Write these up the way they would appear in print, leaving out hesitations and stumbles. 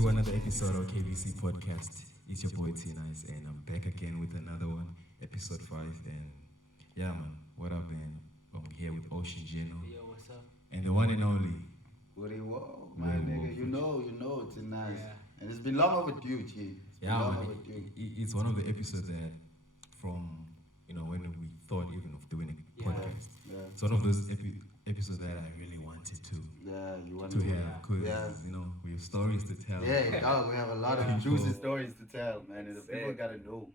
to another episode of KBC Podcast. It's your boy Tnyce, and I'm back again with another one, episode 5. And yeah, man, what up, man? I'm here with Ocean G.E.N.O. Yo, what's up? And the one and only WoodyWoke, my WoodyWoke. nigga. You know, it's nice. Yeah. And it's been long overdue, G. It's been yeah, long man. overdue. It's one of the episodes that, from when we thought even of doing a podcast, Yeah. it's one of those episodes that I really wanted to Yeah, you want to have, because Yeah. we have stories to tell. Yeah, dog, we have a lot of juicy stories to tell, man. And the people gotta know.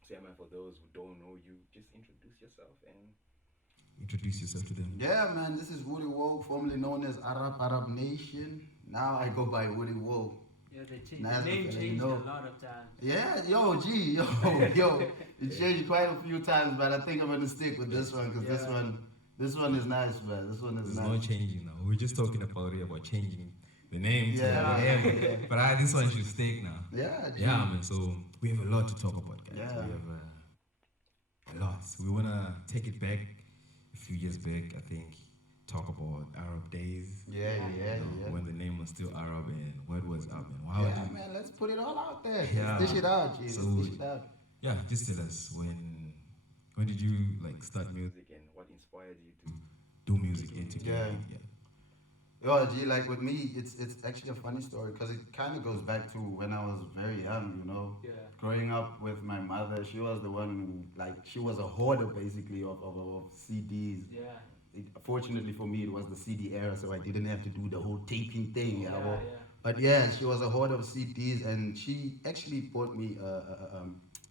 So yeah, man, for those who don't know you, just introduce yourself and Introduce yourself to them. Yeah, man, this is WoodyWoke, formerly known as Arab Nation. Now I go by WoodyWoke. Yeah, the Nice, name man, changed you know. a lot of times. Yeah, yo, it changed quite a few times, but I think I'm gonna stick with this one because this one is nice, man. This one is There's nice. no changing now. We're just talking about changing the name to Yeah, whatever. yeah. But this one should stick now. Yeah, G. Yeah, man. So we have a lot to talk about, guys. Yeah. We have a lot. We wanna take it back a few years back. I think talk about Arab days. Yeah. When the name was still Arab and what was up and how Yeah, man, let's put it all out there. Yeah. Let's dish it out, G. So- Let's dish it out. Yeah, just tell us when did you start music music and what inspired you to do music into Yeah. gaming? Yo, G, like with me, it's actually a funny story because it kind of goes back to when I was very young, Yeah. Growing up with my mother, she was the one who, she was a hoarder basically of CDs. Yeah. Fortunately for me, it was the CD era, so I didn't have to do the whole taping thing. Yeah, Well, yeah. But yeah, she was a hoarder of CDs, and she actually bought me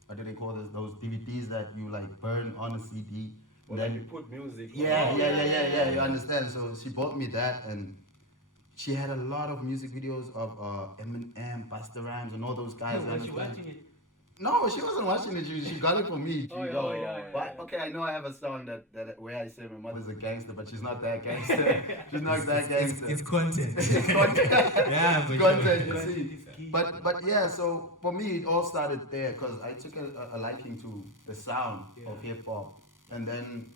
what do they call this? Those DVDs that you burn on a CD. or Then- like you put music yeah. You understand? So she bought me that, and she had a lot of music videos of Eminem, Busta Rhymes, and all those guys. Was you understand? watching it? No, she wasn't watching it. She got it for me. Oh, yeah, Yo, oh, yeah. But okay, I know I have a song that where I say my mother's a gangster, but she's not that gangster. She's not that gangster. It's content. It's content. Yeah, for It's sure. content, you Content see. is key. But yeah, so for me it all started there because I took a liking to the sound of hip hop, and then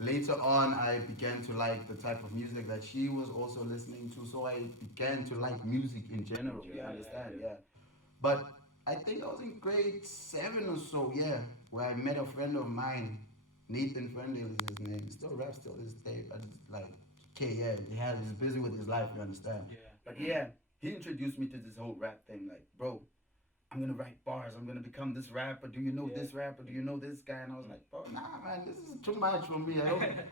later on I began to like the type of music that she was also listening to. So I began to like music in general. You understand? Yeah. But I think I was in grade 7 or so. Yeah, where I met a friend of mine, Nathan Friendly is his name. Still raps till this day. I just he's busy with his life. You understand? Yeah. But yeah, he introduced me to this whole rap thing. Like, bro, I'm gonna write bars. I'm gonna become this rapper. Do you know this rapper? Do you know this guy? And I was like, bro, nah, man, this is too much for me.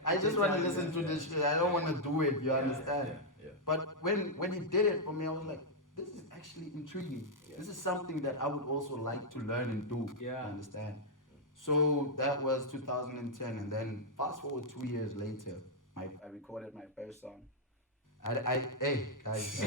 I just want to listen to this shit. I don't want to do it. You understand? Yeah. But when he did it for me, I was like, this is actually intriguing. This is something that I would also like to learn and do. Yeah. You understand? So that was 2010, and then fast forward 2 years later, I recorded my first song. Hey guys,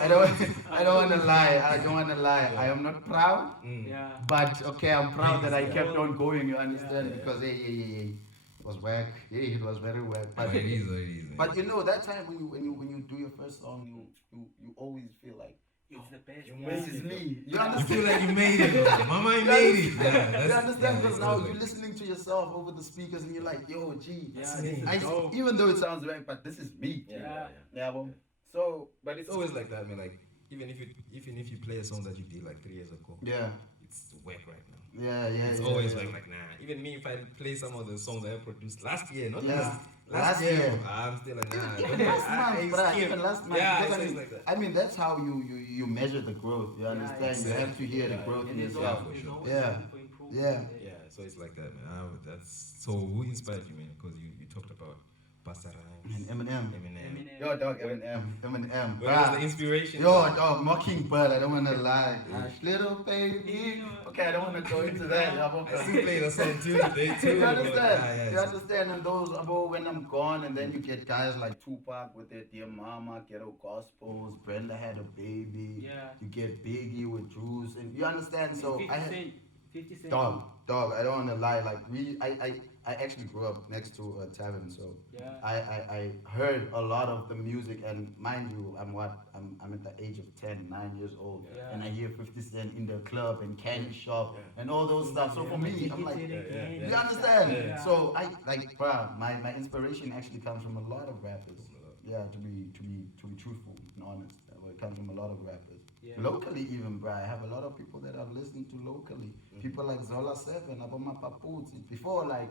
I don't wanna lie. I don't wanna lie. I am not proud, Yeah. but okay, I'm proud that I Yeah. kept on going. You understand? Yeah. Because it was whack. Yeah, it was very whack. But it is what it is. Man. But that time when you do your first song, you always feel like, yo, It's the best. You yeah. made this is it, me. You You understand? feel like you made it, though. Mama, you made it. Yeah, You understand? Because yeah, now it's you're like- listening to yourself over the speakers and you're like, yo, G, Yeah, That's this is it. dope. even though it sounds right, but this is me. Yeah. Well, so But it's always like that, man. Like even if you play a song that you did like 3 years ago, yeah, it's whack right now. yeah. It's always like nah. Even me, if I play some of the songs that I produced last year, not Yeah. last Last year, year. I'm still like nah. Even last month, bruh, skip. even last month. Yeah, because it's always like that. I mean, that's how you measure the growth. You understand? You have to hear the growth in And there's yourself. always, for sure. there's always Yeah. room for improvement. Yeah. Yeah, so it's like that, man. That's so. Who inspired you, man? Because you talked about Busta Rhymes, And Eminem. Eminem. Yo, dog, Eminem. Where was bruh. the inspiration? Yo, dog, Mockingbird. I don't wanna lie. Hush, little baby. Okay, I don't wanna go into that. I still play the song too today too. You but- understand? yeah, You understand? And those about when I'm gone, and then you get guys like Tupac with their Dear Mama, Ghetto Gospels, Brenda Had a Baby. Yeah. You get Biggie with Juice, and you understand? So 50 I had Cent. 50 Cent. dog. I don't wanna lie. Like I actually grew up next to a tavern, so Yeah. I heard a lot of the music, and mind you, I'm at the age of 10, 9 years old, Yeah. and I hear 50 Cent in the club and candy shop and all those stuff. So for me, I'm like, you understand? Yeah. So I bruh, my inspiration actually comes from a lot of rappers. Yeah, to be truthful and honest, it comes from a lot of rappers. Yeah. Locally even, bro. I have a lot of people that I've listened to locally. People like Zola 7, Aboma Paputi. Before like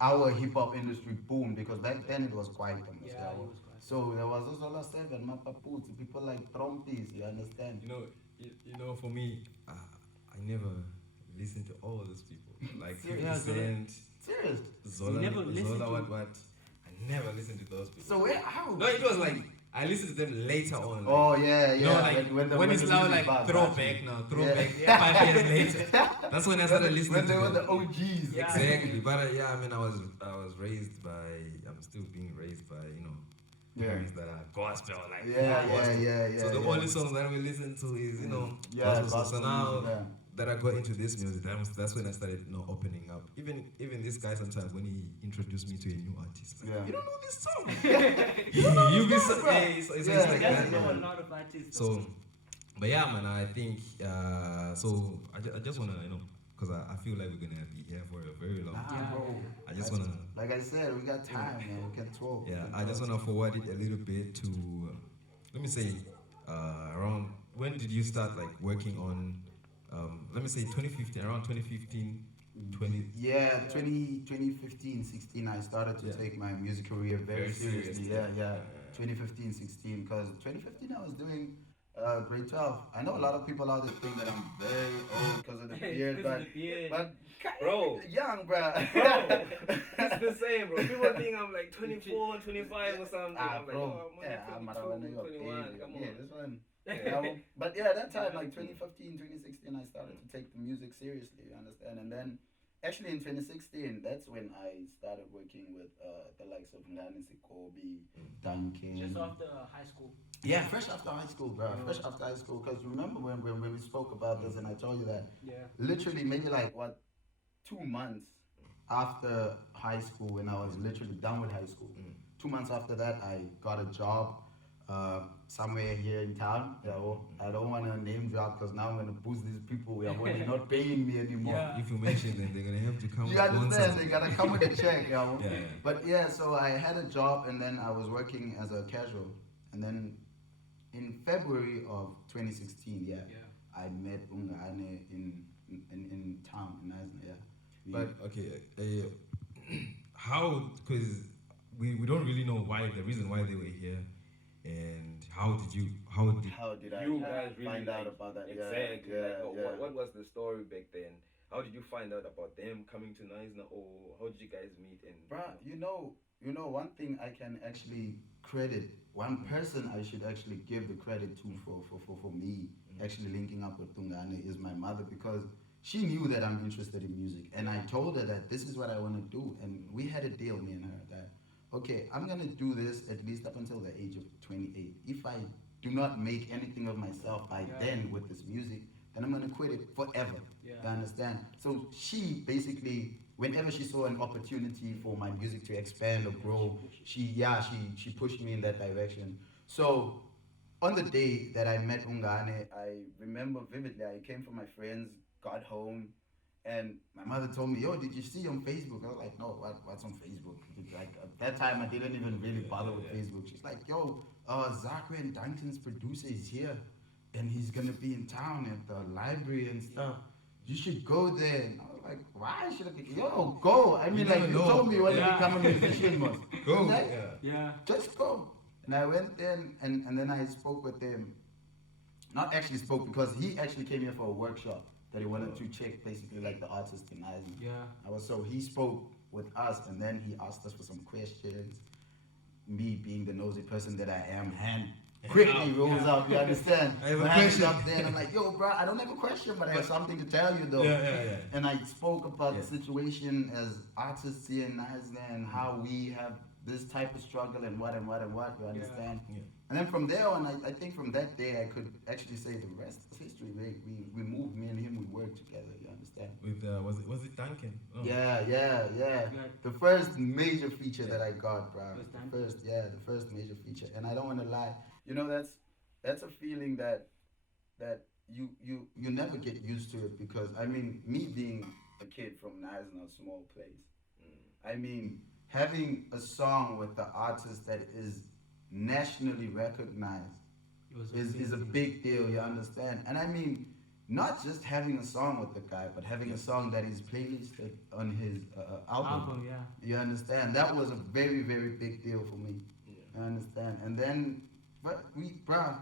our hip hop industry boomed, because back then it was quite Yeah, it was quite. So there was Zola 7, Mapaputi, people like Trompies, you understand? You know, for me, I never listened to all those people. Like Serious? 50 Cent, Serious? Zola, You never listened Zola, to- what? I never listened to those people. So where, how? No, it was like I listened to them later on. Like, Oh yeah, you know, yeah. like when it's the now music like buzz, throwback actually. now, throwback. Yeah. 5 years later, that's when I started listening when to they were them. the OGs. Yeah. Exactly, but yeah, I mean, I was raised by. I'm still being raised by Yeah. parents that are gospel, like Yeah, gospel. yeah. So the yeah. only songs that we listen to is Yeah, gospel. So gospel now music, yeah. that I got into this music, that's when I started opening up. Even this guy sometimes when he introduced me to a new artist, like, Yeah. you don't know this song. You don't know You be this so, song, bro. yeah, it's Yeah. like You that. guys know a Man. lot of artists. So, but yeah, man, I think so. I just wanna because I feel like we're gonna be here for a very long time. Nah, bro. I just wanna. Like I said, we got time, man. We can talk. Yeah, I just want to forward it a little bit to, let me say, around, when did you start like working on, let me say 2015, around 2015, 20. Yeah, 2015, 16, I started to Yeah. take my music career very Very seriously. seriously. Yeah. 2015, 16, because 2015 I was doing grade 12. I know a lot of people out there think that I'm very old because of the beard, Because of the beard. but Bro. young, bro. It's the same, bro. People think I'm like 24, 25 or something. I'm like, bro. oh, I'm Yeah, I'm only around 22, your 21. baby. Come Yeah, on. this one. Yeah, but yeah, that time, like 2015, 2016, I started to take the music seriously, you understand? And then, actually in 2016, that's when I started working with the likes of Ngane, Dancan. Just after high school. Yeah, fresh after high school, bro. Fresh after high school. Because remember when we spoke about this and I told you that Yeah. literally maybe like, 2 months after high school, when I was literally done with high school. 2 months after that, I got a job somewhere here in town. I don't want to name drop because now I'm going to boost these people when they're not paying me anymore. Yeah. If you mention them, they're gonna have to come. You with understand? one They song. gotta come with a check, Yeah. But yeah, so I had a job and then I was working as a casual. And then in February of 2016, Yeah. I met Ngane in town in Knyslyf. Yeah. But okay, how? Because we don't really know the reason why they were here, and how did I You guys really find out like- about that? Exactly. Yeah, like, yeah. What was the story back then? How did you find out about them coming to Tnyce, or how did you guys meet? And Bruh, you know, one thing I can actually credit, one person I should actually give the credit to for me actually linking up with Ngane is my mother, because she knew that I'm interested in music, and I told her that this is what I want to do, and we had a deal, me and her, that okay, I'm gonna do this at least up until the age of 28. If I do not make anything of myself by then with this music, then I'm gonna quit it forever. Yeah. You understand? So she basically, whenever she saw an opportunity for my music to expand or grow, she pushed me in that direction. So on the day that I met Ngane, I remember vividly, I came from my friends, got home, and my mother told me, yo, did you see on Facebook? I was like, no, what's on Facebook? Like, at that time, I didn't even really bother with Facebook. She's like, yo, Zachary and Duncan's producer is here, and he's going to be in town at the library and stuff. You should go there. And I was like, why should I? Yo, go. I mean, You like, never you know. told me when Yeah. you become a musician, was. Go. Like, Yeah. just go. And I went there and then I spoke with him. Not actually spoke, because he actually came here for a workshop that he wanted to check basically like the artist in Iceland. Yeah. So he spoke with us and then he asked us for some questions. Me being the nosy person that I am, hand quickly rolls up, you understand? I have a My hand is question. up there and I'm like, yo, bro, I don't have a question, but I have something to tell you though. Yeah. And I spoke about Yeah. the situation as artists here in Iceland and how we have this type of struggle and what, you understand? Yeah. And then from there on, I think from that day, I could actually say the rest is history. We moved, me and him, we worked together, you understand? With was it Duncan? Oh. Yeah. The first major feature that I got, bro. Was Duncan? The first major feature. And I don't want to lie. You know, that's a feeling that you never get used to it, because I mean, me being a kid from Knyslyf, a small place. I mean, having a song with the artist that is nationally recognized is a big deal. You understand? And I mean, not just having a song with the guy, but having a song that is playlisted on his album. Yeah. You understand? That was a very, very big deal for me. You understand? And then, but bruh,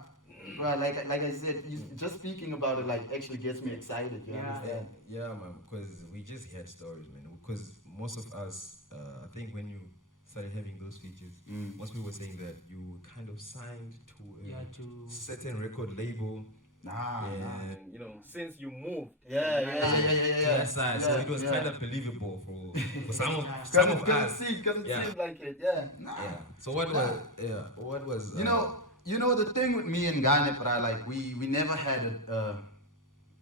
like I said, just speaking about it like actually gets me excited. You understand? Yeah, man. Because we just had stories, man. Because most of us, I think when you started having those features, most people were saying that you kind of signed to a certain record label. And you know, since you moved, Yeah. So it was kind of believable for some of us. Because it seemed like it. Yeah. So what was you know the thing with me and Ngane, but we never had a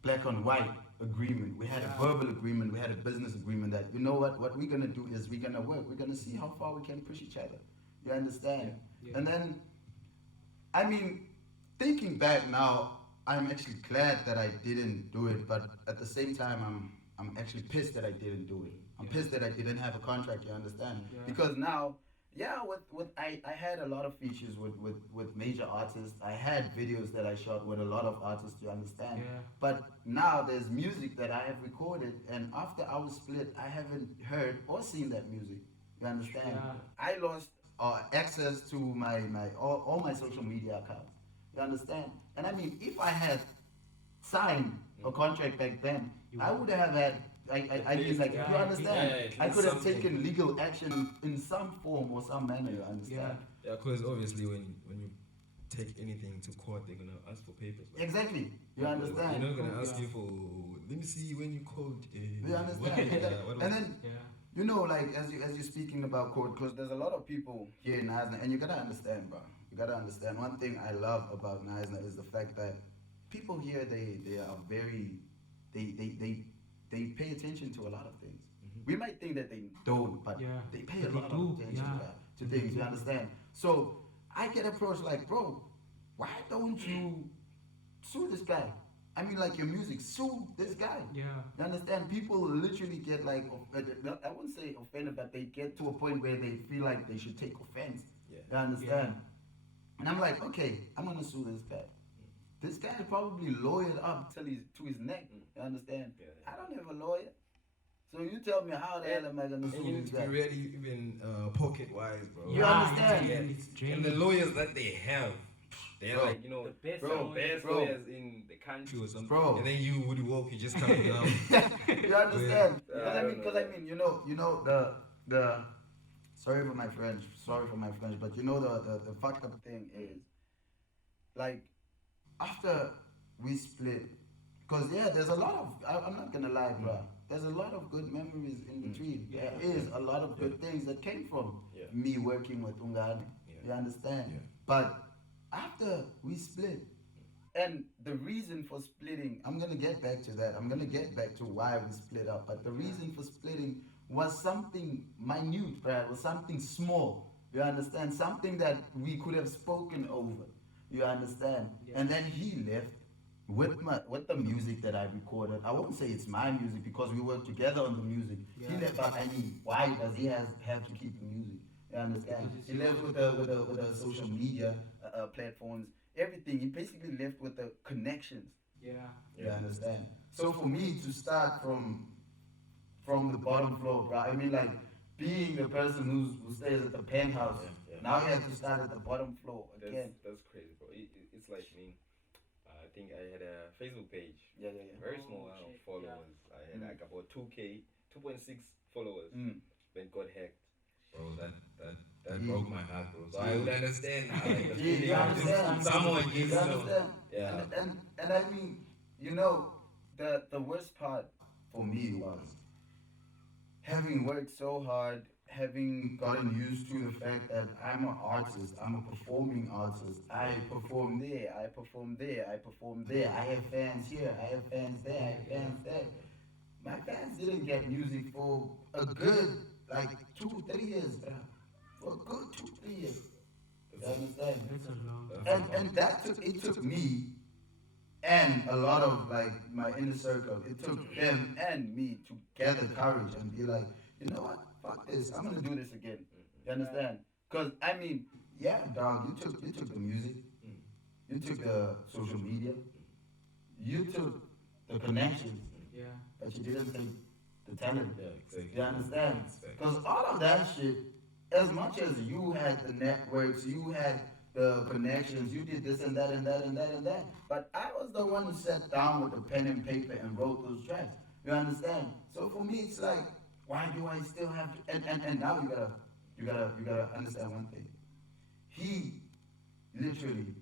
black on white agreement. We had a verbal agreement. We had a business agreement that, you know what we're gonna do is we're gonna work. We're gonna see how far we can push each other. You understand? Yeah. And then, I mean, thinking back now, I'm actually glad that I didn't do it, but at the same time, I'm actually pissed that I didn't do it. I'm pissed that I didn't have a contract. You understand? Yeah. Because now, I had a lot of features with major artists. I had videos that I shot with a lot of artists. You understand? Yeah. But now there's music that I have recorded, and after our split, I haven't heard or seen that music. You understand? Yeah. I lost access to my all my social media accounts. You understand? And I mean, if I had signed a contract back then, I would have had. I mean, like, you understand? I could have taken legal action in some form or some manner. You understand? Yeah, because obviously when you take anything to court, they're gonna ask for papers. Right? Exactly. You understand? They're not gonna ask you for. Let me see when you called. You understand? And then. You know, like as you're speaking about code, because there's a lot of people here in Knyslyf, and you gotta understand, bro. You gotta understand. One thing I love about Knyslyf is the fact that people here they are very they pay attention to a lot of things. Mm-hmm. We might think that they don't, but they pay a lot of attention to things. You understand? So I get approached like, bro, why don't you sue this guy? I mean, like, your music, sue this guy. Yeah. You understand? People literally get like, I wouldn't say offended, but they get to a point where they feel like they should take offense. Yeah. You understand? Yeah. And I'm like, okay, I'm gonna sue this guy. This guy probably lawyered up till to his neck. You understand? Yeah. I don't have a lawyer. So you tell me how the hell am I gonna sue this guy? You need to be ready, even pocket wise, bro. You understand? And the lawyers that they have. They're like, you know, the best lawyers in the country or something. Bro. And then you, WoodyWoke, you just come down. You understand? Because I mean, you know the sorry for my French, but you know the fucked up thing is, like, after we split, because there's a lot of, I'm not gonna lie, bro. There's a lot of good memories in between. There is a lot of good things that came from me working with Ngane. You understand? Yeah. But after we split, and the reason for splitting, I'm gonna get back to that. I'm gonna get back to why we split up. But the reason for splitting was something minute, right? It was something small. You understand? Something that we could have spoken over. You understand? Yeah. And then he left with the music that I recorded. I won't say it's my music because we worked together on the music. Yeah. He left. But I mean, why does he have to keep the music? You understand? He left with the social media platforms, everything. He basically left with the connections. Yeah. You understand? So for me to start from the bottom floor, bro, I mean, like, being the person who stays at the penthouse, now you have to start at the bottom floor again. That's crazy, bro. It's like me. I think I had a Facebook page. Yeah. Very small followers. I had like about 2.6 followers. Then got hacked. Bro, that broke my heart, bro. So I would understand now. Like, you understand? Someone gives Yeah. And I mean, you know, the worst part for me was having worked so hard, having gotten used to the fact that I'm an artist, I'm a performing artist. I perform there, I perform there, I perform there. I have fans here, I have fans there, I have fans there. My fans didn't get music for a good, like, 2-3 years, bro. For a good 2-3 years. You understand? And it took me and a lot of, like, my inner circle, it took them and me to gather courage and be like, you know what? Fuck this. I'm gonna do this again. You understand? Because I mean, yeah, dog, you took the music. you took the social media, you took the connections, but you didn't take the talent. Yeah, exactly. You understand? Because all of that shit, as much as you had the networks, you had the connections, you did this and that and that and that and that. But I was the one who sat down with the pen and paper and wrote those tracks. You understand? So for me, it's like, why do I still have to? And now you gotta understand one thing. He literally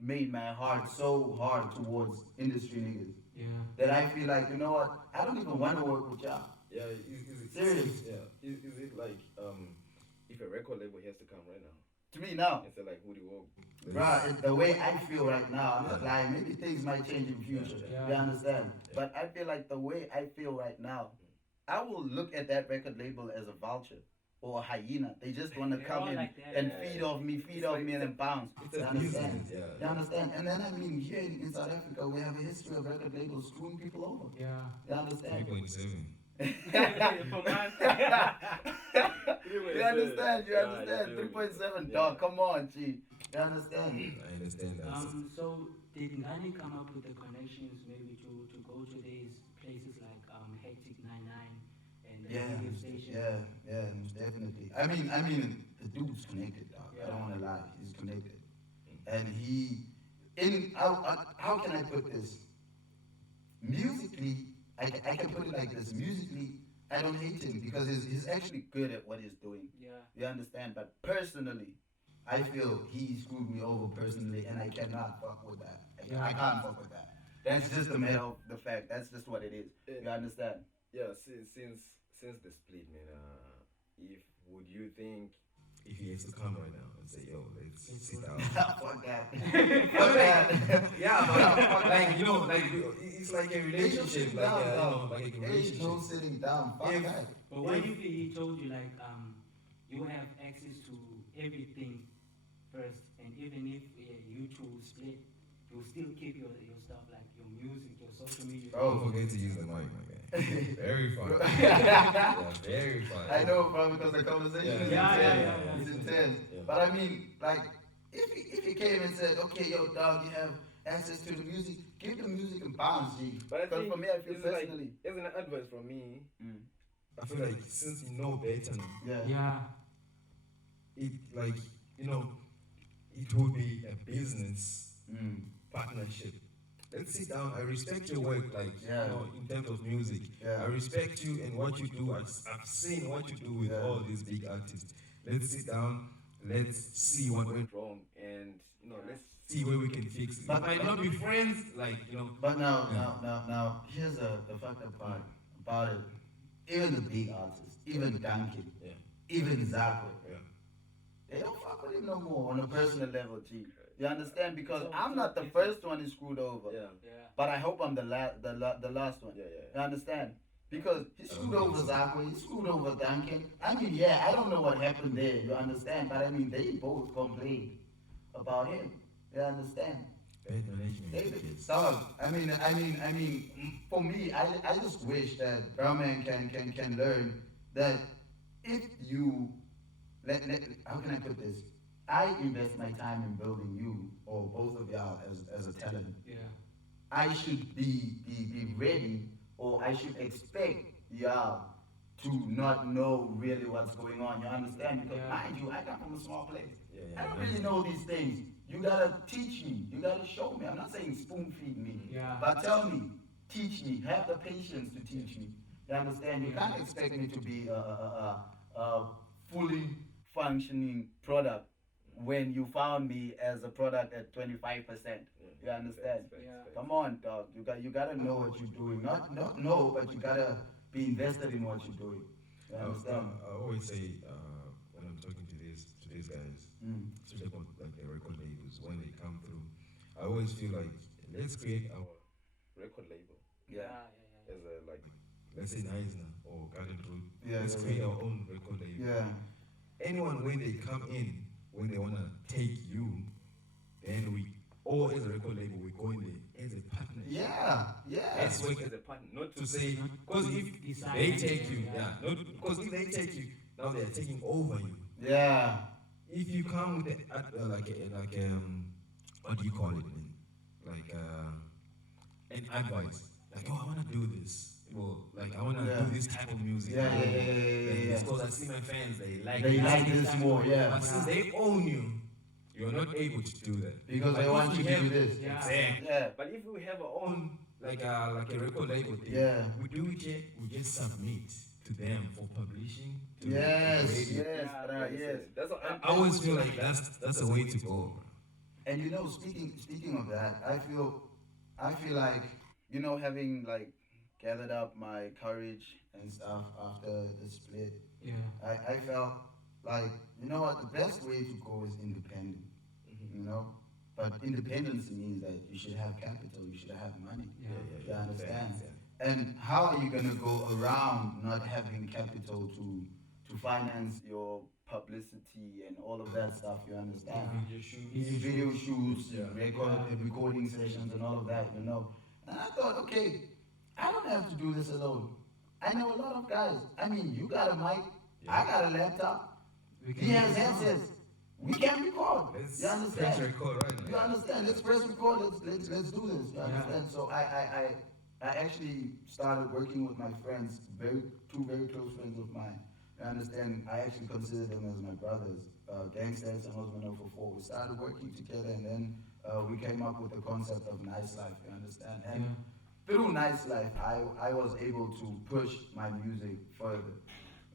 made my heart so hard towards industry niggas. Yeah. That I feel like, you know what? I don't even want to work with y'all. Yeah, is it serious? Yeah, is it like if a record label has to come right now? To me now, instead like WoodyWoke. Bruh, the way I feel right now, I'm not lying. Maybe things might change in future. You understand? But I feel like the way I feel right now, I will look at that record label as a vulture or a hyena. They just want to come in and feed off me and then bounce. You understand? You understand? And then I mean, here in South Africa, we have a history of record labels screwing people over. Yeah. You understand? 3.7. You understand? 3.7, dog. Come on, G. You understand? I understand that. So did Ngane come up with the connections maybe to go to these places like Hectic 99 and the radio station? Yeah, definitely. I mean, the dude's connected, dog. I don't want to lie. He's connected, and how can I put this? Musically, I can put it like this. Musically, I don't hate him because he's actually good at what he's doing. Yeah. You understand? But personally, I feel he screwed me over personally, and I cannot fuck with that. I can't fuck with that. That's just a matter of the fact. That's just what it is. You understand? Yeah. Since the split, man. Would you think if he has to come right now and say, yo, let's sit down. Fuck that. Fuck that. Yeah, but like, you know, like it's like a relationship. Like a relationship. No sitting down. Fuck that. But what if he told you like you have access to everything first, and even if you two split, you'll still keep your stuff like your music, your social media. Oh, forget to use the mic, my guy. Very fun. Yeah, very fun. I know, bro, because the conversation is intense. It's intense. Yeah. But I mean, like, if he came and said, okay, yo, dog, you have access to the music, give the music and bounce, G. But because for me, I feel personally. Like, as an advice from me, I feel like since you know better now, yeah, it like, you know, it would be a business partnership. Let's sit down. I respect your work, like, you know, in terms of music. I respect you and what you do. I've seen what you do with all these big artists. Let's sit down. Let's see what went wrong, and you know, let's see where we can fix it. But might not be friends, like, you know. But now, here's the fucked up part about it. Even the big artists, even Dancan, even Zakwe, they don't fuck with him no more on a personal level, G. You understand? Because I'm not the first one he screwed over. But I hope I'm the last one. You understand? Because he screwed over Zakwe, he screwed over Dancan. I mean, I don't know what happened there. You understand? But I mean, they both complained about him. You understand? Dog. I mean, for me, I just wish that brown man can learn that if you how can I put this? I invest my time in building you or both of y'all as a talent. I should be ready, or I should expect y'all to not know really what's going on. You understand? Because mind you, I come from a small place. I don't really know these things. You gotta teach me. You gotta show me. I'm not saying spoon feed me, but tell me, teach me. Have the patience to teach me. You understand? You can't expect me to be a fully functioning product when you found me as a product at 25%. You understand? Come on, dog. You gotta know what you're doing. Not know, but you gotta be invested in what you're doing. You understand? I always say when I'm talking to these guys, especially like the record labels, when they come through, I always feel like let's create our record label. As a like, let's say Tnyce or Garden Road. Let's create our own record label. Anyone when they come in, when they wanna take you, then we all as a record label we go in there as a partner. Let's work as a partner, not to say because if they take you, not because if they take you, now they are taking over you. If you come with what do you call it, man? Like an advice. Like, oh, I want to do this. Well, like I want to do this type of music. Yeah. Because I see my fans, they like this more, But since they own you, you're not able to do that. Because they want you to do this. Exactly. Yeah. But if we have our own, like a record label thing, we do it here, we just submit to them for publishing. Yes. That's what I always feel like that's the way to go. And you know, speaking of that, I feel like, you know, having like gathered up my courage and stuff after the split. Yeah. I felt like, you know what, the best way to go is independent. You know? But independence means that you should have capital, you should have money. You understand? And how are you gonna go around not having capital to finance your publicity and all of that stuff, you understand? Video shoots, recording sessions and all of that, you know. And I thought, okay, I don't have to do this alone. I know a lot of guys. I mean, you got a mic, I got a laptop, he has headsets. We can record. You understand? Record right now. You understand? Let's press record. Let's do this. You understand? So I actually started working with my friends, two very close friends of mine. You understand? I actually consider them as my brothers. Gangsters and Husband 044. We started working together, and then we came up with the concept of Knyslyf. You understand? And through Knyslyf, I was able to push my music further.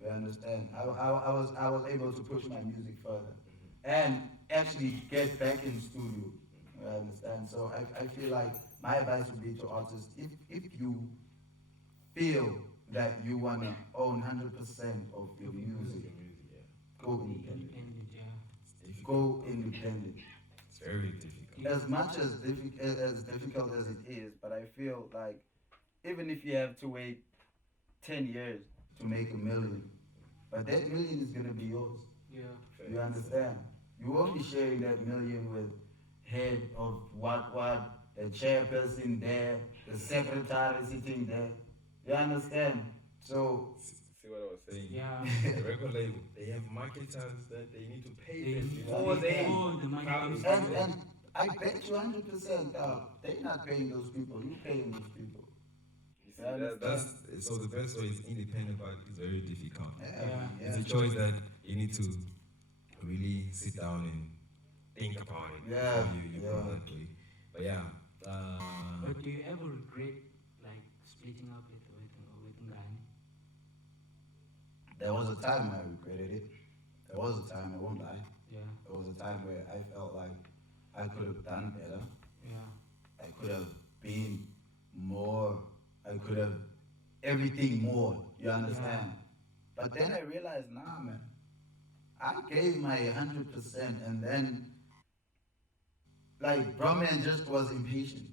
You understand? I was able to push my music further and actually get back in studio. You understand? So I feel like my advice would be to artists, if you feel that you want to own 100% of your music, go independent. Go independent. It's very difficult. As much as difficult as it is, but I feel like even if you have to wait 10 years to make $1 million, but that $1 million is going to be yours. You understand? You won't be sharing that $1 million with head of what, the chairperson there, the secretary sitting there. You understand? So, see what I was saying? Yeah. The record label, they have marketers that they need to pay them before they come. And I bet you 100% they're not paying those people. You're paying those people. So the best way is independent, but it's very difficult. Yeah. It's a choice that you need to really sit down and think about it before you go that way. But but do you ever regret like splitting up with Ngane? There was a time I regretted it. There was a time, I won't lie. Yeah. There was a time where I felt like I could have done better. Yeah. I could have been more. I could have everything more. You understand? But then I realized, nah, man. I gave my 100%, and then, like, Brahman just was impatient.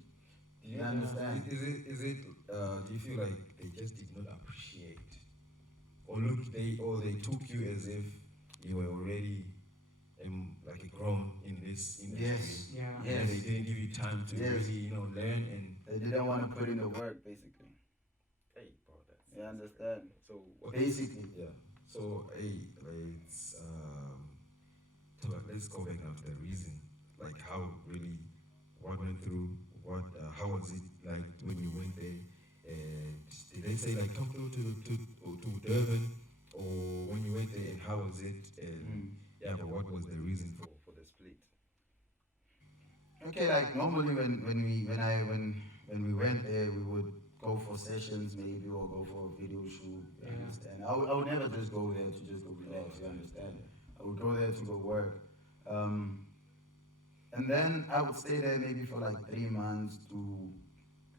You understand? Is it? Do you feel like they just did not appreciate, or they took you as if you were already like a grown in this industry? Yes. Yeah. And they didn't give you time to really, learn, and they didn't want to put in the work, basically. hey, bro, that's You understand? so what, Basically. yeah. So let's go back now to the reason, like what went through, how was it like when you went there, and did they say like come through to Durban, or when you went there, and how was it, and but what was the reason for the split? Okay, like normally when we went there, we would go for sessions maybe, or go for a video shoot. You understand? I would never just go there to just go relax. You understand? I would go there to go work. And then I would stay there maybe for like 3 months to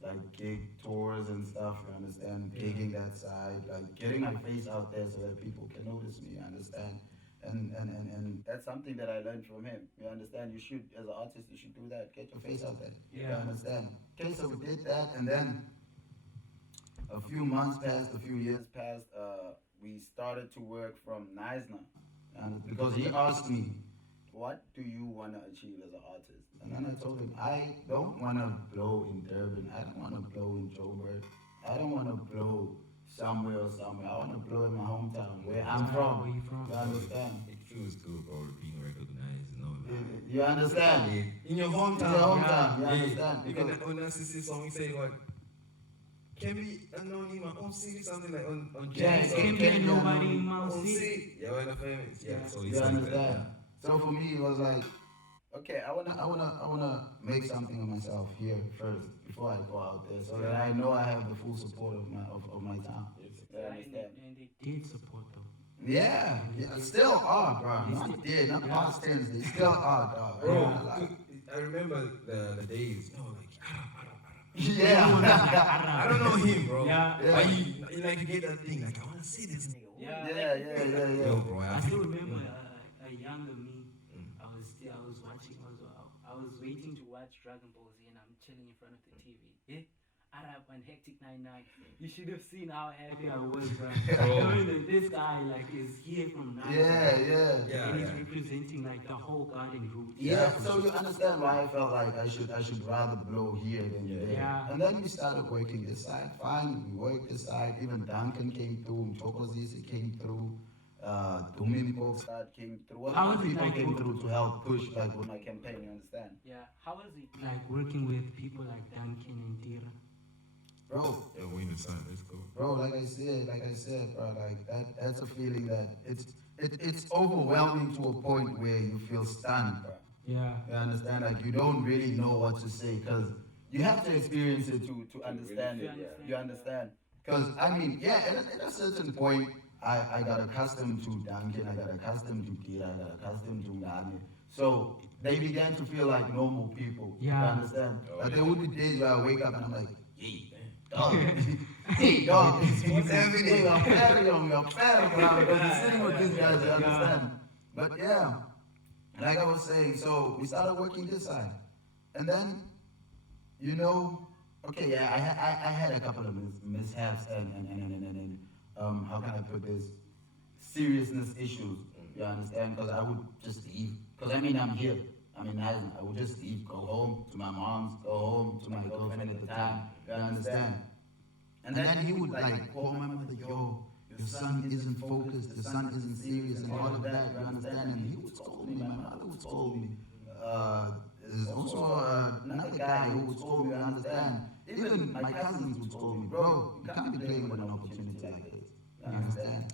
like gig tours and stuff, you understand? Gigging that side, like getting my face out there so that people can notice me, you understand? And that's something that I learned from him. You understand? You should, as an artist, you should do that. Get your face out there. You understand? Okay, so we did that, and then a few months passed, a few years passed. We started to work from Knyslyf, and because he asked me, what do you want to achieve as an artist? And then I told him, I don't want to blow in Durban. I don't want to blow in Joburg. I don't want to blow somewhere. I want to blow in my hometown, where I'm from. Where you from? You understand? It feels good, bro, being recognized, You understand? In your hometown. You understand? Because on that sister song, we say like, can be unknown in my own city, something like on can be nobody in my city. Yeah, we're famous. Yeah, so you understand? So for me, it was like, okay, I wanna make something of myself here first before I go out there, so that I know I have the full support of my town. I understand. And they did support them. Yeah, still are, bro. Not dead, not past tense. They still are, dog. Bro, I remember the days. No, like. Yeah. I don't know him, bro. Yeah. But you like to get that thing, like I want to see this nigga. Yeah. Yo, bro, I still remember a younger me. I was waiting to watch Dragon Ball Z, and I'm chilling in front of the TV. Yeah. Arab and Hectic 99. You should have seen how happy I was, bro. Knowing that this guy like is here from now. Yeah. And he's representing like the whole garden route. Yeah, so you understand why I felt like I should rather blow here than there. Yeah. And then we started working this side. Fine, we worked this side. Even Dancan came through, Mchokozisi came through, Domingo came through. How was it people like came through to help push like with my campaign, you understand? Yeah. How was it like working with people like Dancan and Tira? Bro, yeah, we in the sun, let's go. Bro, like I said, bro, like that's a feeling that it's overwhelming to a point where you feel stunned, bro. Yeah. You understand? Like you don't really know what to say because you have to experience it to understand it. You understand? Because I mean, yeah, at a certain point, I got accustomed to Dancan, I got accustomed to Tira, I got accustomed to Ngane. So they began to feel like normal people. Yeah. You understand? Like there would be days where I wake up and I'm like, dog. Hey, dog. It's every day. I'm ferry on me. I'm ferry around. I'm sitting with these guys, you understand? But yeah, like I was saying, so we started working this side. And then, you know, okay, yeah, I had a couple of mishaps and how can I put this? Seriousness issues, you understand? Because I would just leave. Because I mean, I'm here. I mean, I would just leave, go home to my mom's, go home to my girlfriend at the time. You understand? And then he would like call my mother, yo, your son isn't focused, the son isn't serious, and all of that. You understand? And he would scold me. My mother would scold me. There's also another guy who would scold me. You understand? Even my cousins would scold me, bro. You can't be playing with an opportunity like this. You understand?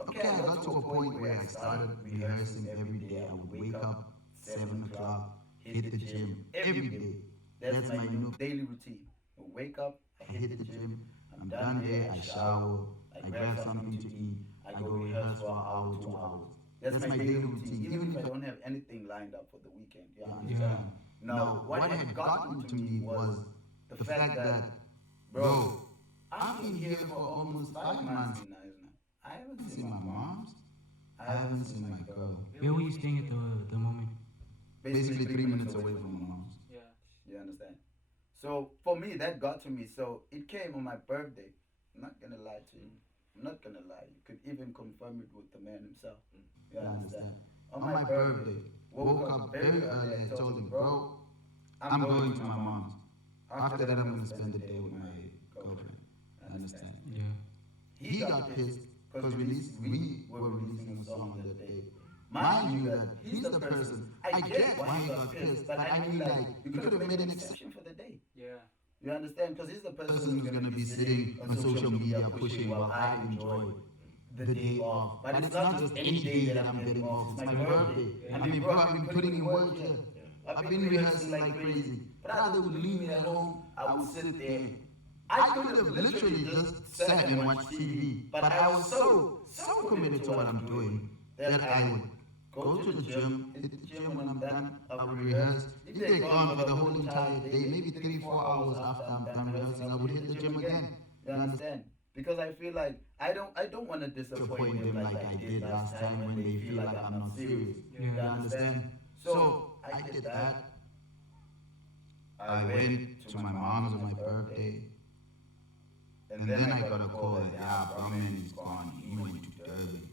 Okay, I got to a point where I started rehearsing every day. I would wake up 7 o'clock, hit the gym every day. That's my new daily routine. I wake up, I hit the gym, I'm done there, I shower, I grab something to eat, I go rehearse for an hour, 2 hours. That's my daily routine, even if I don't have anything lined up for the weekend. You understand? Now, what had gotten to me was the fact that, bro, I've been here for almost 5 months now. I haven't seen my moms, I haven't seen my girl. Where were you staying at the moment? Basically 3 minutes away from my mom's. Yeah. You understand? So for me, that got to me. So it came on my birthday. I'm not gonna lie to you. I'm not gonna lie. You could even confirm it with the man himself. You understand? On my birthday, woke up very early. I told him, bro, I'm going to my mom's. After that, I'm gonna spend the day with my girlfriend. Understand? Yeah. He got pissed because we were releasing a song that day. Mind you that he's the person, I get why he got pissed, but I mean like, you could have made an exception for the day. Yeah. You understand? Because he's the person who's going to be sitting on social media pushing while I enjoy the day off. But it's not just any day that I'm getting off, it's my birthday. I mean, bro, I've been putting in work here. I've been rehearsing like crazy. But they would leave me at home, I would sit there. I could have literally just sat and watched TV, but I was so committed to what I'm doing that I would go to the gym, hit the gym when I'm done, I would rehearse. If they're gone for the whole entire day, maybe 3-4 hours after I'm done rehearsing, I would hit the gym again. You understand? Because I feel like I don't want to disappoint them like I did last time when they feel like I'm not serious. You understand? So I did that. I went to my mom's on my birthday. And then I got a call that, yeah, bro, man, he's gone. He went to Durban.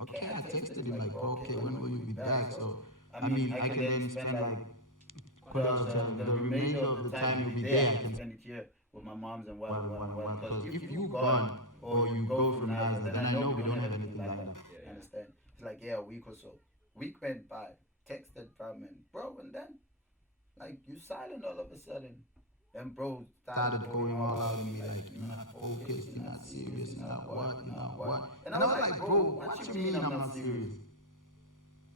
Okay, I texted him like, okay, when will you be back? So, I mean, I can then spend like, the remainder of the time you'll be there, I can spend it here with my moms and one. Because if you gone or you go from now, then I know we don't have anything like that. You understand? It's like, yeah, a week or so. Week went by. texted from and bro, and then like you silent all of a sudden. And bro started going all out on me like, you're not focused, you're not serious, you're not what. And I was like, bro, what you mean I'm not serious?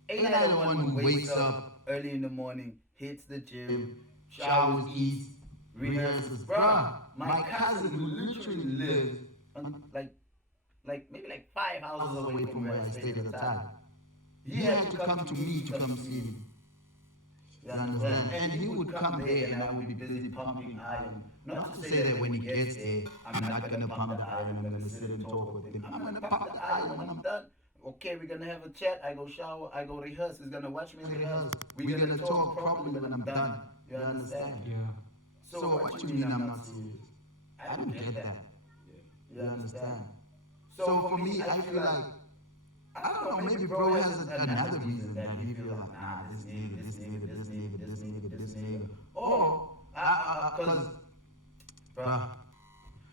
Ain't I the one who wakes up early in the morning, hits the gym, showers, eats, rehearses? Bruh, my cousin who literally lives on, like maybe like 5 houses away from where I stayed at the time. He had to come to me to come see me. You understand? And he would come there and I would be busy pumping iron. Not to say that when he gets there, I'm not going to pump the iron, I'm going to sit and talk with him. I'm going to pump the iron when I'm done. Okay, we're going to have a chat, I go shower, I go rehearse. He's going to watch me rehearse. We're going to talk properly when I'm done. You understand? Yeah. So what you mean I'm not serious? I don't get that. You understand? So for me, I feel like, I don't know, maybe bro has another reason that he feel like, nah, this nigga. Or, because, bruh,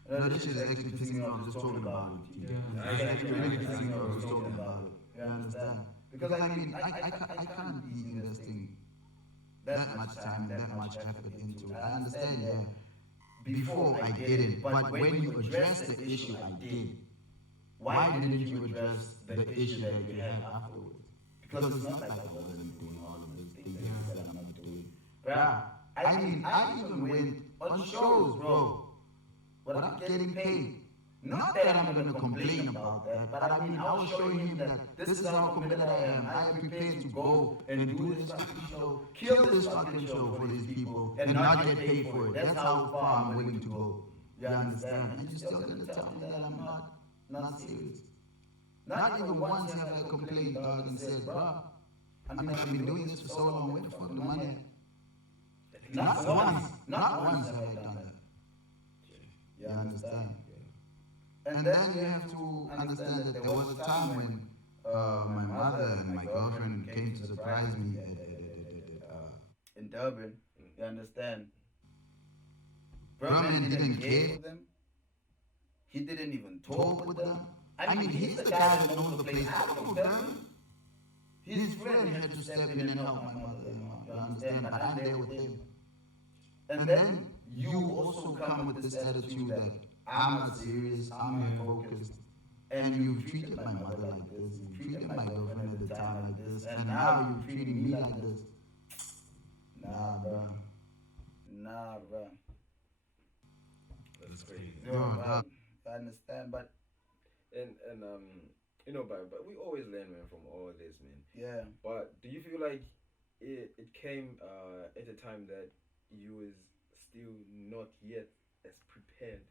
no, this shit is actually pissing me off just talking about it. It's actually really pissing me off just talking about it. You understand? Because I mean, I can't be investing that much time, that much effort into it. I understand, yeah. Before I didn't, but when you address the issue I did, why didn't you address the issue that you had afterwards? Because it's not like I wasn't doing all of those things that I'm not doing. Bruh, I mean, I even went on shows, bro, without getting paid. Not that I'm going to complain about that, but I mean, I was showing him that this is how committed I am. I am prepared to go and do this fucking show, kill this fucking show for these people, and not get paid for it. That's how far I'm willing to go. You understand? And you're still going to tell me that I'm not serious. Not even once have I complained, dog, and said, bro, I mean, I've been doing this for so long, where the fuck the money? Not once have I done that. You understand? And then you have to understand that there was a time when my mother and my girlfriend came to surprise me in Durban. You understand? Berman didn't care for them. He didn't even talk with them. I mean, he's the guy that knows the place. I don't know Durban. His friend had to step in and help my mother-in-law. You understand? But I'm there with him. And then you also come with this attitude that I'm not serious, I'm not focused. And you treated my mother like this, you treated my girlfriend at the time like this, and now you're treating me like this. Nah, bro. That's crazy. No, I understand, but and you know, but we always learn, man, from all this, man. Yeah. But do you feel like it came at a time that you was still not yet as prepared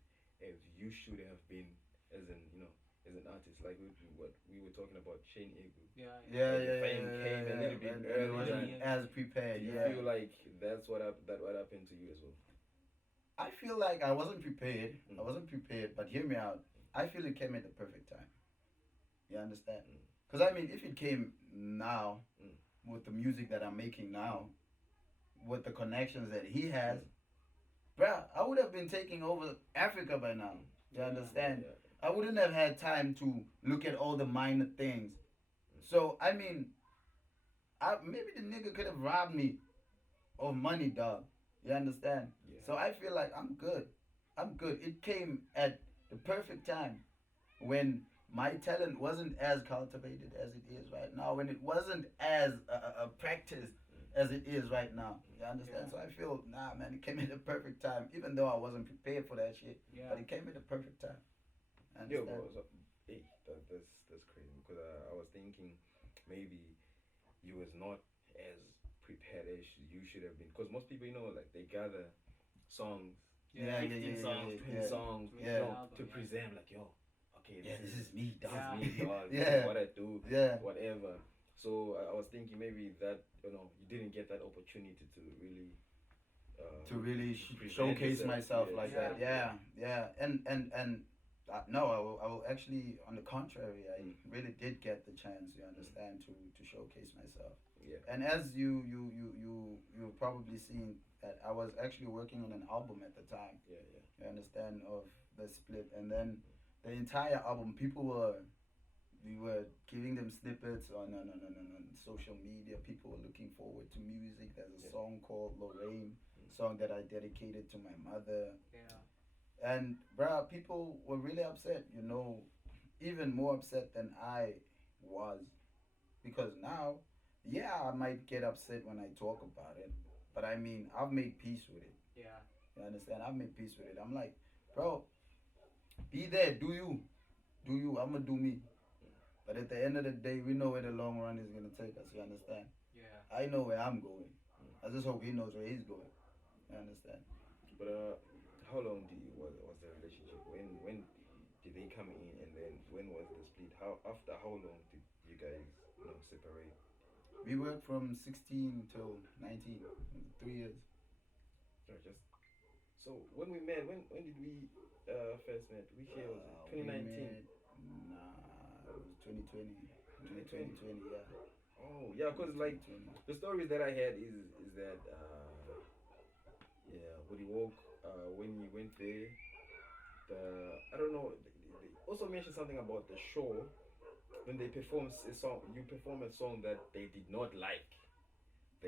as you should have been as an, you know, as an artist, like what we were talking about, Shane Egu. Yeah. Fame came a little bit earlier as prepared. Do you feel like that's what happened to you as well? I feel like I wasn't prepared. I wasn't prepared, but hear me out. I feel it came at the perfect time. You understand? Because I mean, if it came now, with the music that I'm making now, with the connections that he has, bruh, I would have been taking over Africa by now. You understand? I wouldn't have had time to look at all the minor things. So, I mean, maybe the nigga could have robbed me of money, dog. You understand? Yeah. So I feel like I'm good. It came at the perfect time when my talent wasn't as cultivated as it is right now, when it wasn't as practiced as it is right now. You understand? So I feel, nah, man, it came at the perfect time, even though I wasn't prepared for that shit. Yeah. But it came at the perfect time. Yo, bro, hey, that's crazy, because I was thinking maybe you was not as prepared as you should have been, because most people, you know, like, they gather songs, 15 songs, 20 songs, you know, to present, like, yo, okay, this is me, dog. This is what I do, whatever. So I was thinking maybe that, you know, you didn't get that opportunity to really showcase myself like that. And no, I will actually, on the contrary, I really did get the chance, you understand, to showcase myself. Yeah. And as you've probably seen that I was actually working on an album at the time. Yeah. You understand, of the split, and then the entire album, people were we were giving them snippets on social media. People were looking forward to music. There's a song called Lorraine, song that I dedicated to my mother. Yeah. And bruh, people were really upset, you know, even more upset than I was. Because now, yeah, I might get upset when I talk about it. But I mean, I've made peace with it. Yeah. You understand? I've made peace with it. I'm like, bro, be there, do you. Do you, I'm gonna do me. But at the end of the day, we know where the long run is gonna take us, you understand? Yeah. I know where I'm going. I just hope he knows where he's going. You understand? But how long was the relationship? When did they come in, and then when was the split? After how long did you guys separate? We worked from 16 till 19, 3 years. So when we met, when did we first met? Which year was it? 2019. It was 2020. 2020, yeah. Oh yeah, cause like the stories that I had is that WoodyWoke when you went there, I don't know. They also mentioned something about the show when they perform a song. You perform a song that they did not like.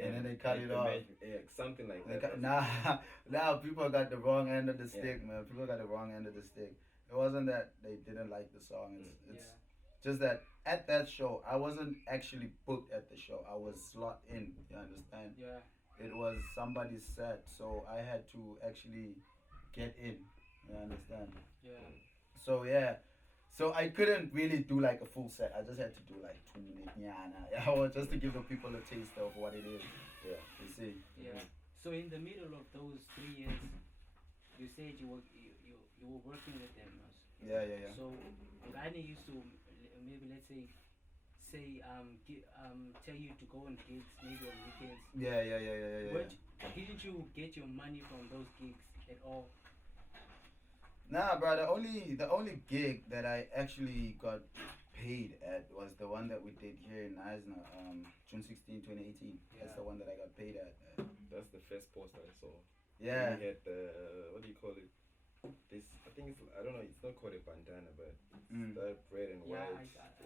And then they cut it off. Something like that. Now people got the wrong end of the stick, man. People got the wrong end of the stick. It wasn't that they didn't like the song. It's just that at that show, I wasn't actually booked at the show. I was slot in. You understand? Yeah. It was somebody's set, so I had to actually get in. You understand? Yeah. So yeah. So I couldn't really do like a full set. I just had to do like 2 minutes, just to give the people a taste of what it is. Yeah. You see. Yeah. So in the middle of those 3 years, you said you were working with them. Yeah. So Ngane used to maybe let's say tell you to go on gigs maybe on weekends. Yeah. But didn't you get your money from those gigs at all? Nah, bro. The only gig that I actually got paid at was the one that we did here in Nyce, June 16, 2018. Yeah. That's the one that I got paid at. That's the first poster I saw. Yeah. We had the what do you call it? This I think I don't know. It's not called a bandana, but it's the red and white.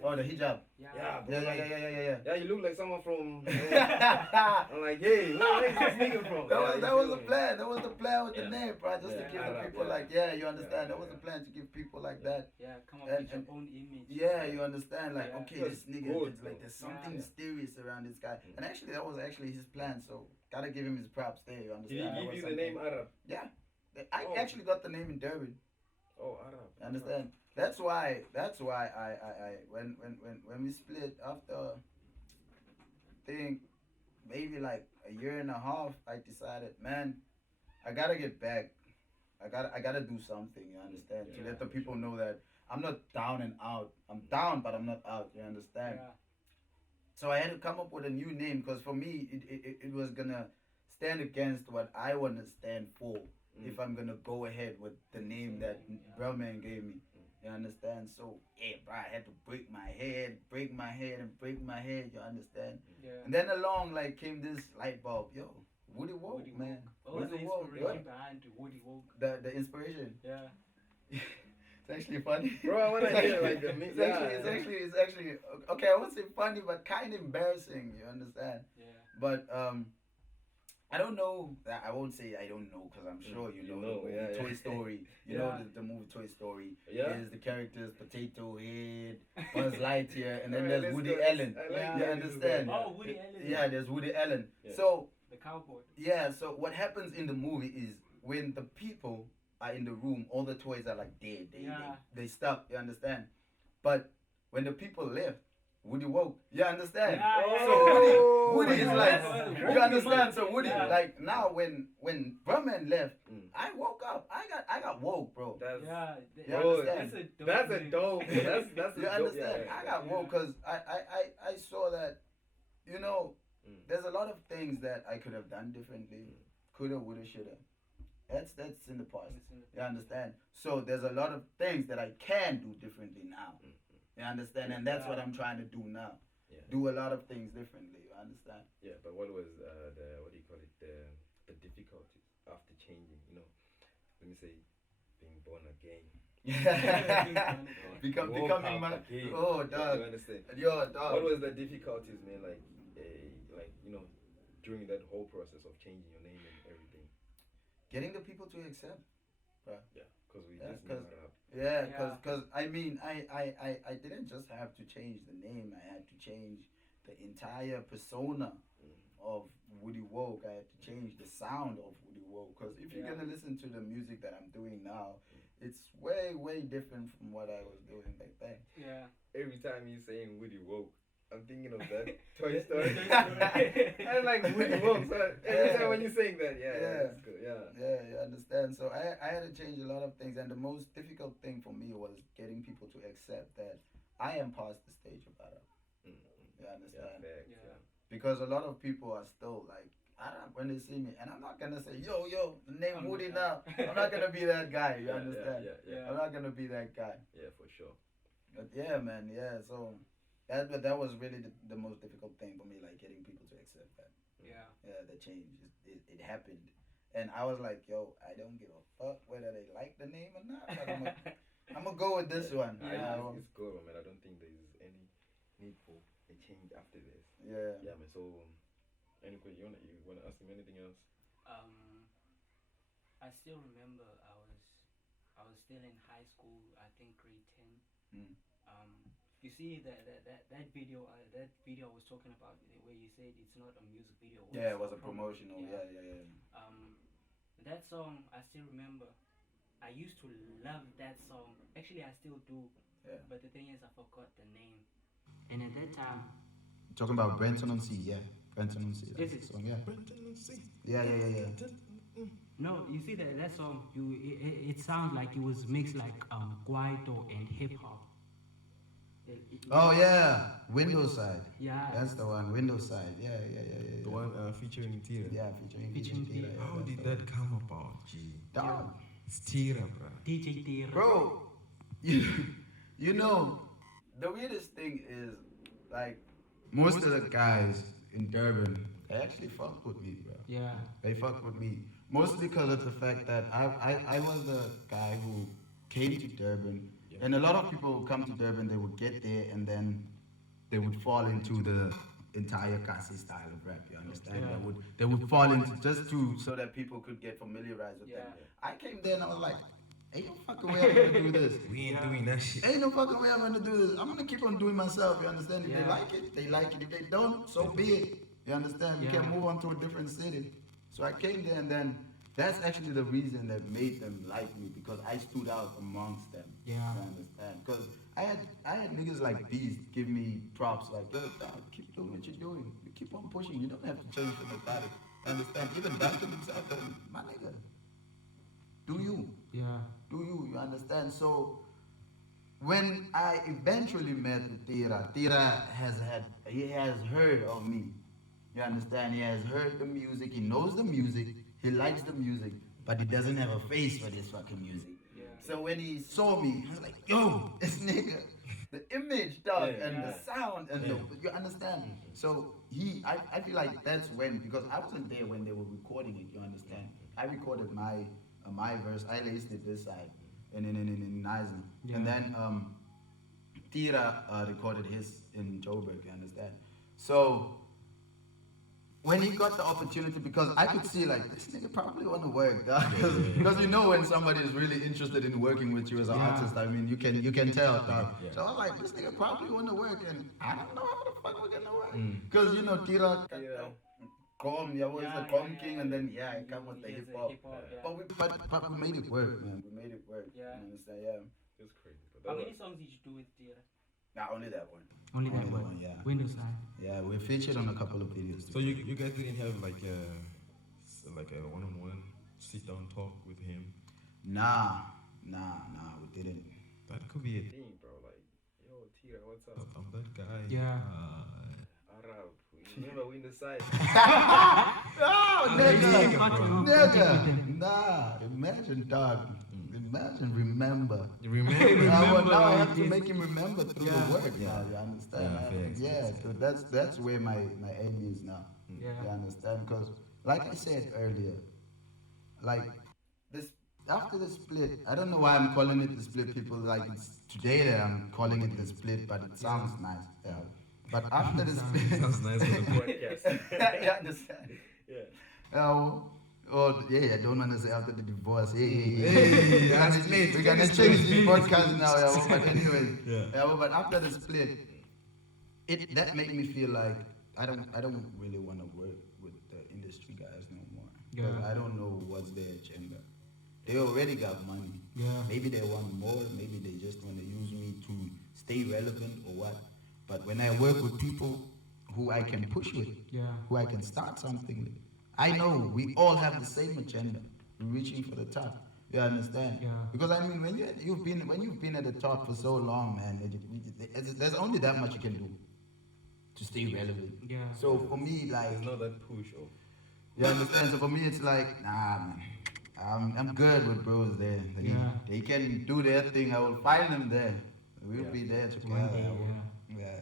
Oh, the hijab. Yeah. Yeah. Yeah, you look like someone from. I'm like, hey, where's this nigga from? That was the plan. That was the plan with the name, bro. Just to give the Arab, people you understand. That was the plan to give people like that. Yeah, come up with your own image. Yeah, you understand. Like, okay, this nigga, good, it's like there's something mysterious around this guy. And actually, that was actually his plan. So gotta give him his props there. You understand? Did he give you the name Arab? Yeah. I actually got the name in Durban. Oh, Arab. Understand? That's why I when we split after I think maybe like a year and a half, I decided, man, I gotta get back. I gotta do something, you understand? To let the people know that I'm not down and out. I'm down, but I'm not out, you understand? Yeah. So I had to come up with a new name because for me it was gonna stand against what I wanna stand for. If I'm gonna go ahead with the name that Brahman gave me, you understand? So bro, I had to break my head, you understand? Yeah. And then along came this light bulb, WoodyWoke, man. What was the inspiration behind WoodyWoke? The inspiration. Yeah. It's actually funny. Bro, I wanna hear like the it's actually okay, I won't say funny, but kind of embarrassing, you understand? Yeah. But I don't know. I won't say I don't know because I'm sure you know the movie Toy Story. You know the movie Toy Story. Yeah. There's the characters Potato Head, Buzz Lightyear, and then there's Woody Allen. You understand? Oh, Woody Allen. Yeah, there's Woody Allen. Yeah. So the cowboy. Yeah. So what happens in the movie is when the people are in the room, all the toys are like dead. They stop. You understand? But when the people left, WoodyWoke. You understand? So Woody is like, you understand? So Woody, like now when Brahman left, I woke up. I got woke, bro. That's a dope. That's you understand? I got woke because I saw that, there's a lot of things that I could have done differently. Coulda, woulda, shoulda. That's in the past. You understand? So there's a lot of things that I can do differently now. You understand? And that's what I'm trying to do now. Yeah. Do a lot of things differently. You understand? Yeah, but what was the difficulties after changing? Let me say, being born again. Becoming my dog. You understand? Yo, dog. What was the difficulties, man? Like during that whole process of changing your name and everything. Getting the people to accept. Right? Yeah, because we just messed up. Yeah, because I mean, I didn't just have to change the name. I had to change the entire persona of WoodyWoke. I had to change the sound of WoodyWoke. Because if you're gonna listen to the music that I'm doing now, it's way different from what I was doing back then. Yeah. Every time you're saying WoodyWoke, I'm thinking of that Toy Story. I like WoodyWoke. So every time when you're saying that, that's good. Yeah, you understand. So I had to change a lot of things, and the most difficult thing for me was getting people to accept that I am past the stage of that. You understand? Yeah. Because a lot of people are still like, when they see me, and I'm not gonna say, yo, the name Woody now. I'm not gonna be that guy. You understand? Yeah. I'm not gonna be that guy. Yeah, for sure. But yeah, man. Yeah. So that was really the most difficult thing for me, like getting people to accept that. Yeah. Yeah, the change. It happened, and I was like, yo, I don't give a fuck whether they like the name or not. But I'm gonna go with this one. It's good, man. I don't think there's any need for a change after this. Yeah. Yeah, man. So, anyway, you wanna ask him anything else? I still remember I was still in high school. I think grade 10. You see that video I was talking about, where you said it's not a music video. It was a promotional. Yeah. That song, I still remember. I used to love that song. Actually, I still do. Yeah. But the thing is, I forgot the name. And at that time. Talking about Brenton on C, yeah. Brenton on C. Is it? Song, yeah. Brenton on C. Yeah. No, you see that song. It sounds like it was mixed like Kwaito and hip hop. Oh yeah, Windows Side. Yeah. That's the one, Windows Side. Yeah. The one featuring Tira. Yeah, featuring Tira. How did that come about, G? Dog. It's Tira, bro. DJ Tira. Bro, you know, the weirdest thing is, like, most of the guys in Durban, they actually fuck with me, bro. Yeah. They fuck with me. Mostly because of the fact that I was the guy who came to Durban. And a lot of people who come to Durban, they would get there and then they would fall into the entire Kasi style of rap, you understand? Yeah. They would fall into so that people could get familiarized with them. I came there and I was like, ain't no fucking way I'm gonna do this. We ain't doing that shit. Ain't no fucking way I'm gonna do this. I'm gonna keep on doing myself, you understand? If they like it, they like it. If they don't, so be it. You understand? We can move on to a different city. So I came there and then that's actually the reason that made them like me, because I stood out amongst them. Yeah. You understand? Because I had niggas like these give me props like, yo, dog, keep doing what you're doing. You keep on pushing. You don't have to change for nobody. You understand? Even Dancan himself, my nigga, do you? Yeah. Do you understand? So when I eventually met with Tira has heard of me. You understand? He has heard the music. He knows the music. He likes the music, but he doesn't have a face for this fucking music. Yeah. So when he saw me, he was like, yo, this nigga, the image, dog, and the sound, and you understand? So I feel like that's when, because I wasn't there when they were recording it, you understand? I recorded my verse, I laced it this side, in Knyslyf. Yeah. And then Tira recorded his in Joburg, you understand? So when he got the opportunity, because I could see like, this nigga probably want to work, dog. Because you know when somebody is really interested in working with you as an artist, I mean, you can tell, dog. Yeah. So I was like, this nigga probably want to work, and I don't know how the fuck we're gonna work. Because you know, Tira, was the Com King, and then I come with the hip hop. But we made it work, man. We made it work. Yeah. You understand? Yeah. It's crazy. How many songs did you do with Tira? Nah, only that one. Only that Only one. one, yeah. Windows Side. Yeah, we featured on a couple of videos. So you guys didn't have like a one-on-one sit-down talk with him? Nah, we didn't. That could be it. Thing, bro. Like, yo, Tira, what's up? I'm that guy. Yeah. Arab. Remember we in the side. Oh, nigga. nigga. Nah, imagine, dog. Imagine, remember. You remember? Now I have to make him remember through the work. Yeah. Now, you understand? Yeah, So that's where my aim is now. Yeah. You understand? Because, like I said earlier, like after the split, I don't know why I'm calling it the split. People like it's today that I'm calling it the split, but it sounds nice. Yeah. But after the split, Sounds nice for the podcast. you understand? Yeah. I don't want to say after the divorce. Hey, that's late. We're gonna change the podcast now. Yeah, but anyway, Yeah. But after the split, that made me feel like I don't really want to work with the industry guys no more. Because I don't know what's their agenda. They already got money. Yeah. Maybe they want more. Maybe they just want to use me to stay relevant or what. But when I work with people who I can push with, who I can start something with, I know we all have the same agenda, reaching for the top. You understand? Yeah. Because I mean, when you've been at the top for so long, man, there's only that much you can do to stay relevant. Yeah. So for me, like, There's not that push or. you understand? So for me, it's like, nah, man. I'm good with bros there. They can do their thing. I will find them there. We'll be there together. One day, Yeah.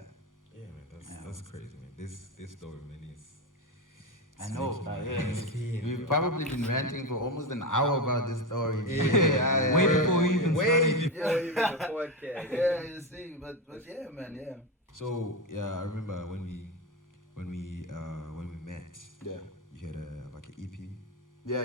Yeah, man, that's crazy, man. This story, man, is. I know, but It's been, we've bro. probably been ranting for almost an hour about this story. Way before we even Way started. Before even the podcast. Yeah, you see, but yeah, man, yeah. So I remember when we met. Yeah. You had like an EP. Yeah.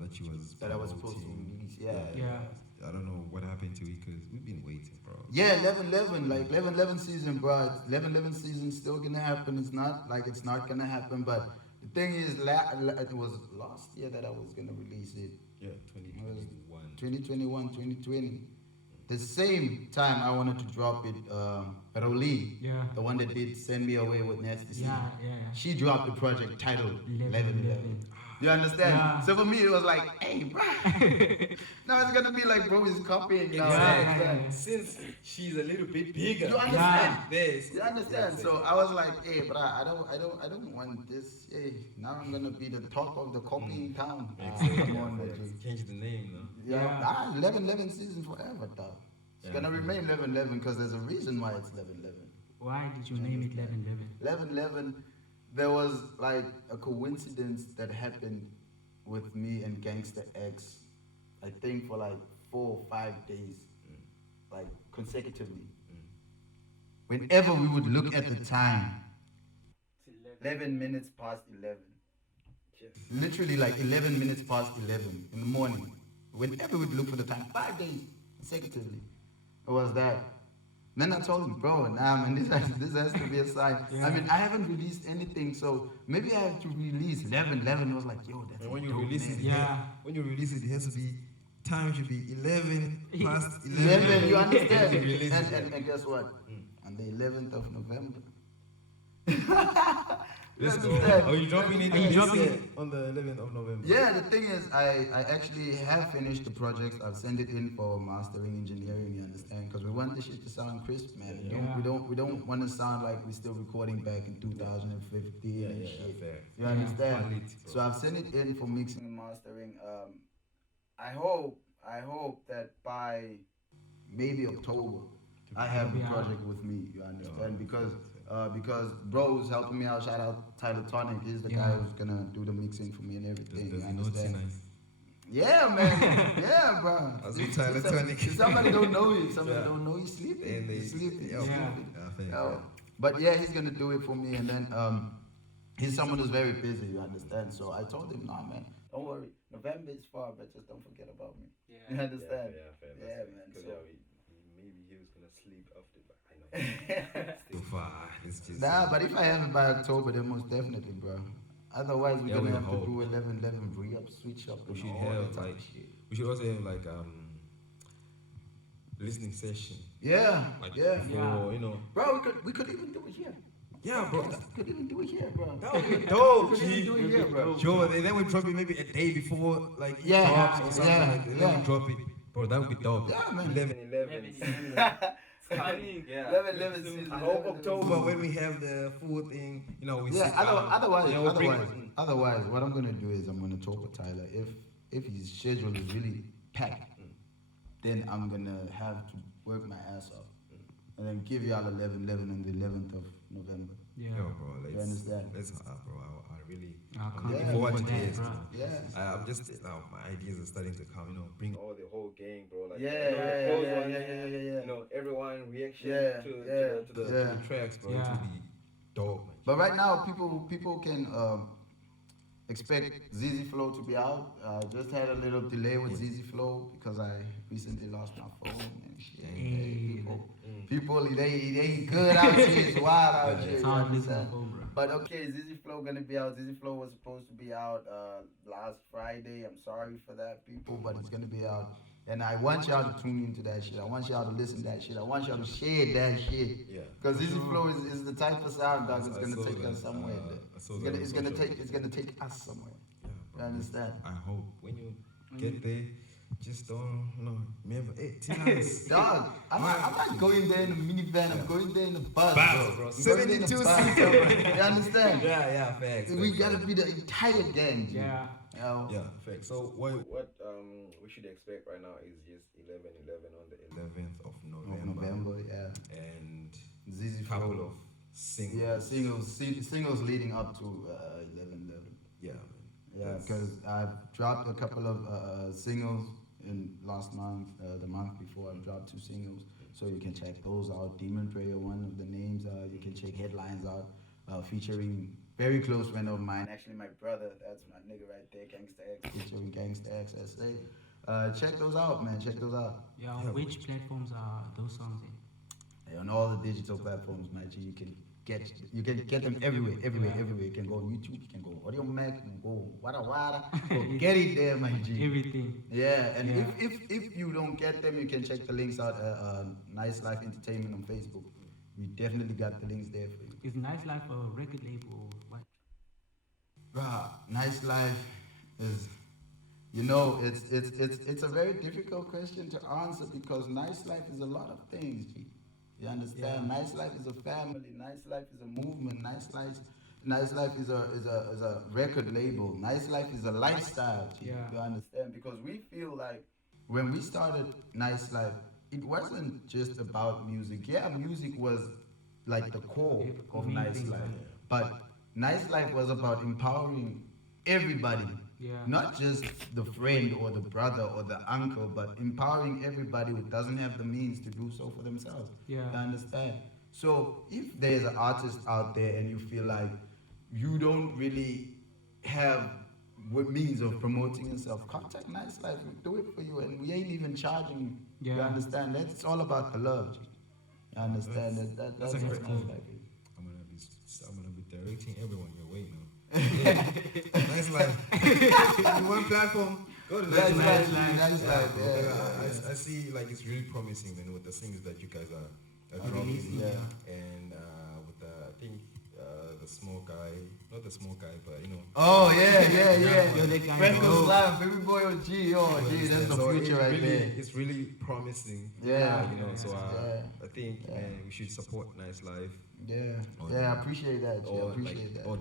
That you was. That I was supposed to promoting. release. Yeah. I don't know what happened to it because we've been waiting, bro. Yeah, 11-11, like 11-11 season, bro. 11-11 season still gonna happen. It's not like it's not gonna happen, but the thing is, it was last year that I was gonna release it. Yeah, 2021. 2021, 2020. The same time I wanted to drop it, Roli, the one that did Send Me Away with Nasty C. Yeah. She dropped the project titled 11-11. You understand? Yeah. So for me, it was like, hey, bro. Now it's gonna be like, bro, is copying now. Yeah. Since she's a little bit bigger. You understand? This. You understand? So I was like, hey, bro, I don't want this. Hey, now I'm gonna be the top of the copying town. Come on, man. Change the name, though. Yeah. 11-11 season forever, dog. It's gonna remain 11-11 because there's a reason why it's 11-11. Why did you name it 11-11? 11-11, there was like a coincidence that happened with me and Gangsta X, I think for like 4 or 5 days, like consecutively. Whenever we would look at the time, 11 minutes past 11. Literally like 11 minutes past 11 in the morning. Whenever we'd look for the time, 5 days consecutively, it was that. Then I told him, bro, nah, man, this has to be a sign. Yeah. I mean, I haven't released anything, so maybe I have to release 11-11. It was like, yo, that's And when you dope, release man. it, when you release it, it has to be time should be 11 past 11, you understand? You release it. and guess what? On the 11th of November. Let's go. understand? Are you dropping it? Are you dropping it on the 11th of November? Yeah, the thing is, I actually have finished the project. I've sent it in for mastering, engineering. You understand? Because we want the shit to sound crisp, man. We don't want to sound like we're still recording back in 2015 and shit. Fair. You understand? Quality, bro. So I've sent it in for mixing and mastering. I hope that by maybe October, I have the project with me. You understand? Because bro is helping me out. Shout out Tyler Tonic. He's the guy who's gonna do the mixing for me and everything. Does You he know understand? Tnyce? Yeah, man. Yeah, bro. I'll see Tyler Tonic. If somebody don't know you, don't know he's sleeping. And He's sleeping. Yeah. He's sleeping. Fair. Oh, but yeah, he's gonna do it for me, and then he's someone who's very busy. You understand? So I told him, nah, man, don't worry. November is far, but just don't forget about me. You understand? Fair. Yeah, man. Because So. maybe he was gonna sleep after, but I know. So far, it's just. Nah, but if I have it by October, then most definitely, bro. Otherwise, we're gonna have to do 11-11 re-up, switch up. We and should all have that type like of shit. we should also have like listening session. Yeah, Like yeah. before, you know. Bro, we could even do it here. Yeah, bro. We could even do it here, bro. That would be dope. We could even do it here, bro. Sure, then we drop it maybe a day before, like Yeah, drops or something yeah, like that. Then yeah. we drop it, bro. That would be dope. Yeah, man. 11. Yeah. 11 season. I hope October. But when we have the full thing, you know, we Yeah. sit down, Otherwise, you know, we bring- otherwise, what I'm gonna do is I'm gonna talk with Tyler. If his schedule is really packed, then I'm gonna have to work my ass off, and then give y'all 11-11 on the 11th of November. Yeah. Yo, bro, You understand? Let's, bro, I really, I I'm can't looking wait forward for to that, this. bro. Yeah. I'm just, my ideas are starting to come, bring all the whole gang, bro. Like, Yeah. You know, everyone reaction to the tracks, bro. Yeah. It will be dope, man. But right now, people can expect ZZ Flow to be out. Just had a little delay with ZZ Flow because I recently lost my phone and shit. People, they good out here. It's wild out here. It's you hard losing understand? my phone, bro. But okay, ZZ Flow gonna be out. ZZ Flow was supposed to be out last Friday. I'm sorry for that, people, but it's gonna be out. And I want y'all to tune into that shit. I want y'all to listen to that shit. I want y'all to share that shit. Yeah. Because ZZ Flow is the type of sound dog that's I gonna saw take that, us somewhere. It's gonna take us somewhere. Yeah, You bro. understand? I hope when you get there, just don't, remember, hey, Tnyce. Dog, I'm not going there in a minivan. I'm going there in a bus, Bro. I'm going there in a 72 bus. seater, bro. You understand? Yeah, facts. We gotta be the entire gang. G. Yeah. Yeah, facts. So what what we should expect right now is just 11/11 on the 11th of Of November, November, yeah. and ZZ couple Flow. of singles. Yeah, singles leading up to 11/11. Yeah, man. Yeah, That's- because I've dropped a couple of singles in last month, the month before I dropped 2 singles, so you can check those out. Demon Prayer, one of the names. You can check Headlines out, featuring very close friend of mine. Actually, my brother. That's my nigga right there, Gangsta X, featuring Gangsta X SA. Check those out, man. Check those out. Yeah, on which platforms are those songs in? On all the digital platforms, man. You can get them everywhere. You can go on YouTube, you can go Audio Mac, you can go Wada. Go get it there, my G. Everything. Yeah, and Yeah. if you don't get them, you can check the links out at Knyslyf Entertainment on Facebook. We definitely got the links there for you. Is Knyslyf a record label or what? Knyslyf is, it's a very difficult question to answer because Knyslyf is a lot of things, G. You understand? Yeah. Knyslyf is a family. Knyslyf is a movement. Knyslyf is a record label. Knyslyf is a lifestyle. G. Yeah. You understand? Because we feel like when we started Knyslyf, it wasn't just about music. Yeah, music was like the core of Knyslyf, but Knyslyf was about empowering everybody. Yeah. Not just the friend or the brother or the uncle, but empowering everybody who doesn't have the means to do so for themselves. Yeah. You understand? So if there's an artist out there and you feel like you don't really have what means of promoting yourself, contact Knyslyf, we'll do it for you, and we ain't even charging you. You Yeah. understand? It's all about the love. You understand? That's a what great Knyslyf is. I'm gonna be directing everyone your way now. Knyslyf. In one platform, go to Knyslyf. Knyslyf. Yeah. I see like it's really promising, man, with the things that you guys are Releasing, dropping. yeah. And with I think the small guy, not the small guy, but Oh yeah. You're the guy Franco's who- Live, baby boy with G. That's the So future right really, there. it's really promising. Yeah. So Yeah. I think we should support Knyslyf. Yeah, Or- I appreciate that. G. I Or appreciate that. or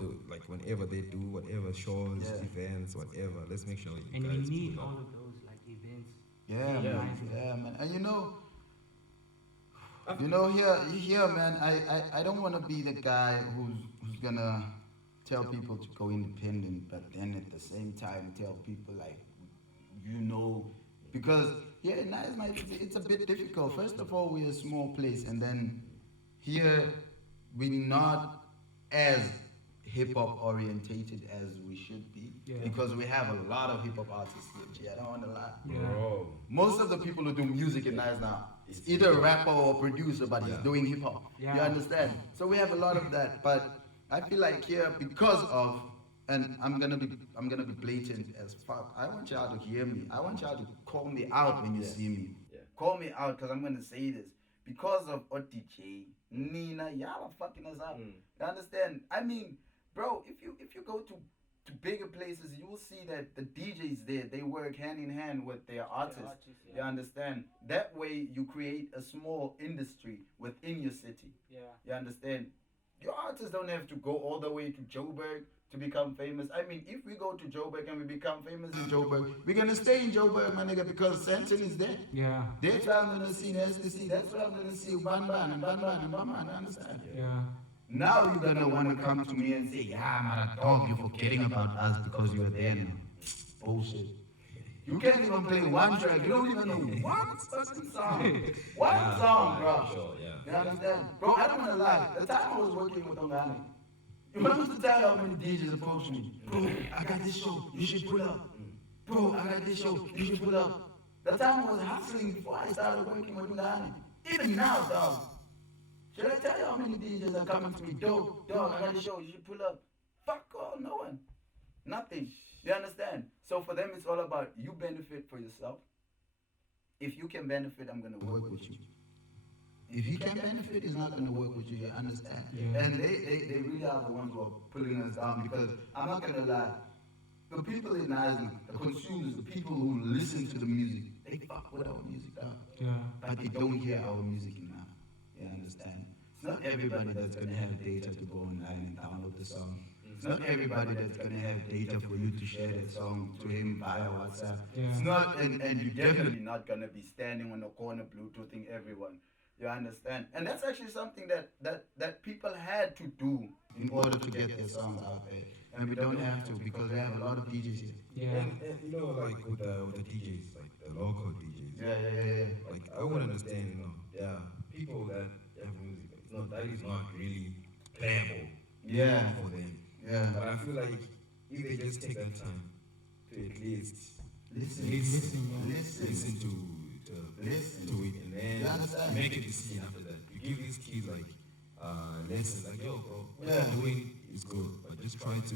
whenever they do whatever shows, Yeah. events, whatever. Let's make sure you And guys we need pull all up. of those like events. Yeah, Yeah. man. And here, man. I don't want to be the guy who's gonna tell people to go independent, but then at the same time tell people like, because it's a bit difficult. First of all, we're a small place, and then here we're not as hip hop orientated as we should be, Yeah. because we have a lot of hip hop artists here. G, I don't want to lie. Yeah. Bro. Most of the people who do music in Tnyce now, it's either a rapper or a producer, but he's doing hip hop. Yeah. You understand? So we have a lot of that. But I feel like here, because of, and I'm gonna be blatant as fuck. I want y'all to hear me. I want y'all to call me out when you see me. Yeah. Call me out, because I'm gonna say this. Because of OTJ, Nina, y'all are fucking us up. You understand? I mean, bro, if you go to bigger places, you will see that the DJs there, they work hand in hand with their artists. You understand? That way you create a small industry within your city. Yeah. You understand? Your artists don't have to go all the way to Joburg to become famous. I mean, if we go to Joburg and we become famous in Joburg, we're gonna stay in Joburg, my nigga, because Santon is there. Yeah. That's where I'm gonna see the STC. That's where I'm gonna see Banban and Banban and Banban. You understand? Yeah. Now you're gonna want to come to me and say, yeah, man, dog, you're forgetting about us because you were there now. Bullshit. You can't even play one track. You don't even know one fucking song. One song, bro. Sure, yeah. You understand? Bro, I don't want to lie. The time I was working with Ngane, you remember the time how many DJs approached me? Bro, I got this show. You should pull up. Bro, I got this show. You should pull up. The time I was hustling before I started working with Ngane. Even now, dog. Should I tell you how many DJs are coming to me? Dog, I got this show. You should pull up. Fuck all, no one. Nothing. You understand? So for them, it's all about you benefit for yourself. If you can benefit, I'm going to work with you. If you can't benefit, it's not going to work with you. You understand? Yeah. And they really are the ones who are pulling us down because I'm not going to lie. The people in Iceland, the consumers, the people who listen to the music, they fuck with our music, dog. Yeah. But they don't hear our music enough. You understand? It's not everybody that's going to have data to go online and download the song. It's not everybody that's going to have data for you to share that song to him via WhatsApp. Yeah. It's not, and you're definitely not going to be standing on the corner Bluetoothing everyone. You understand? And that's actually something that people had to do in order to get their songs out there. And we don't have to because we have a lot of DJs here. Yeah. And you know, like with the DJs, like the local DJs. Yeah. Like I would understand, people that have music. It's not that is not really playable. Yeah. For them. Yeah. But I feel like if they just take that time to at least listen to it, and then make a decision after that. You give these kids like lessons, like yo, bro, what you're doing is good, but just try to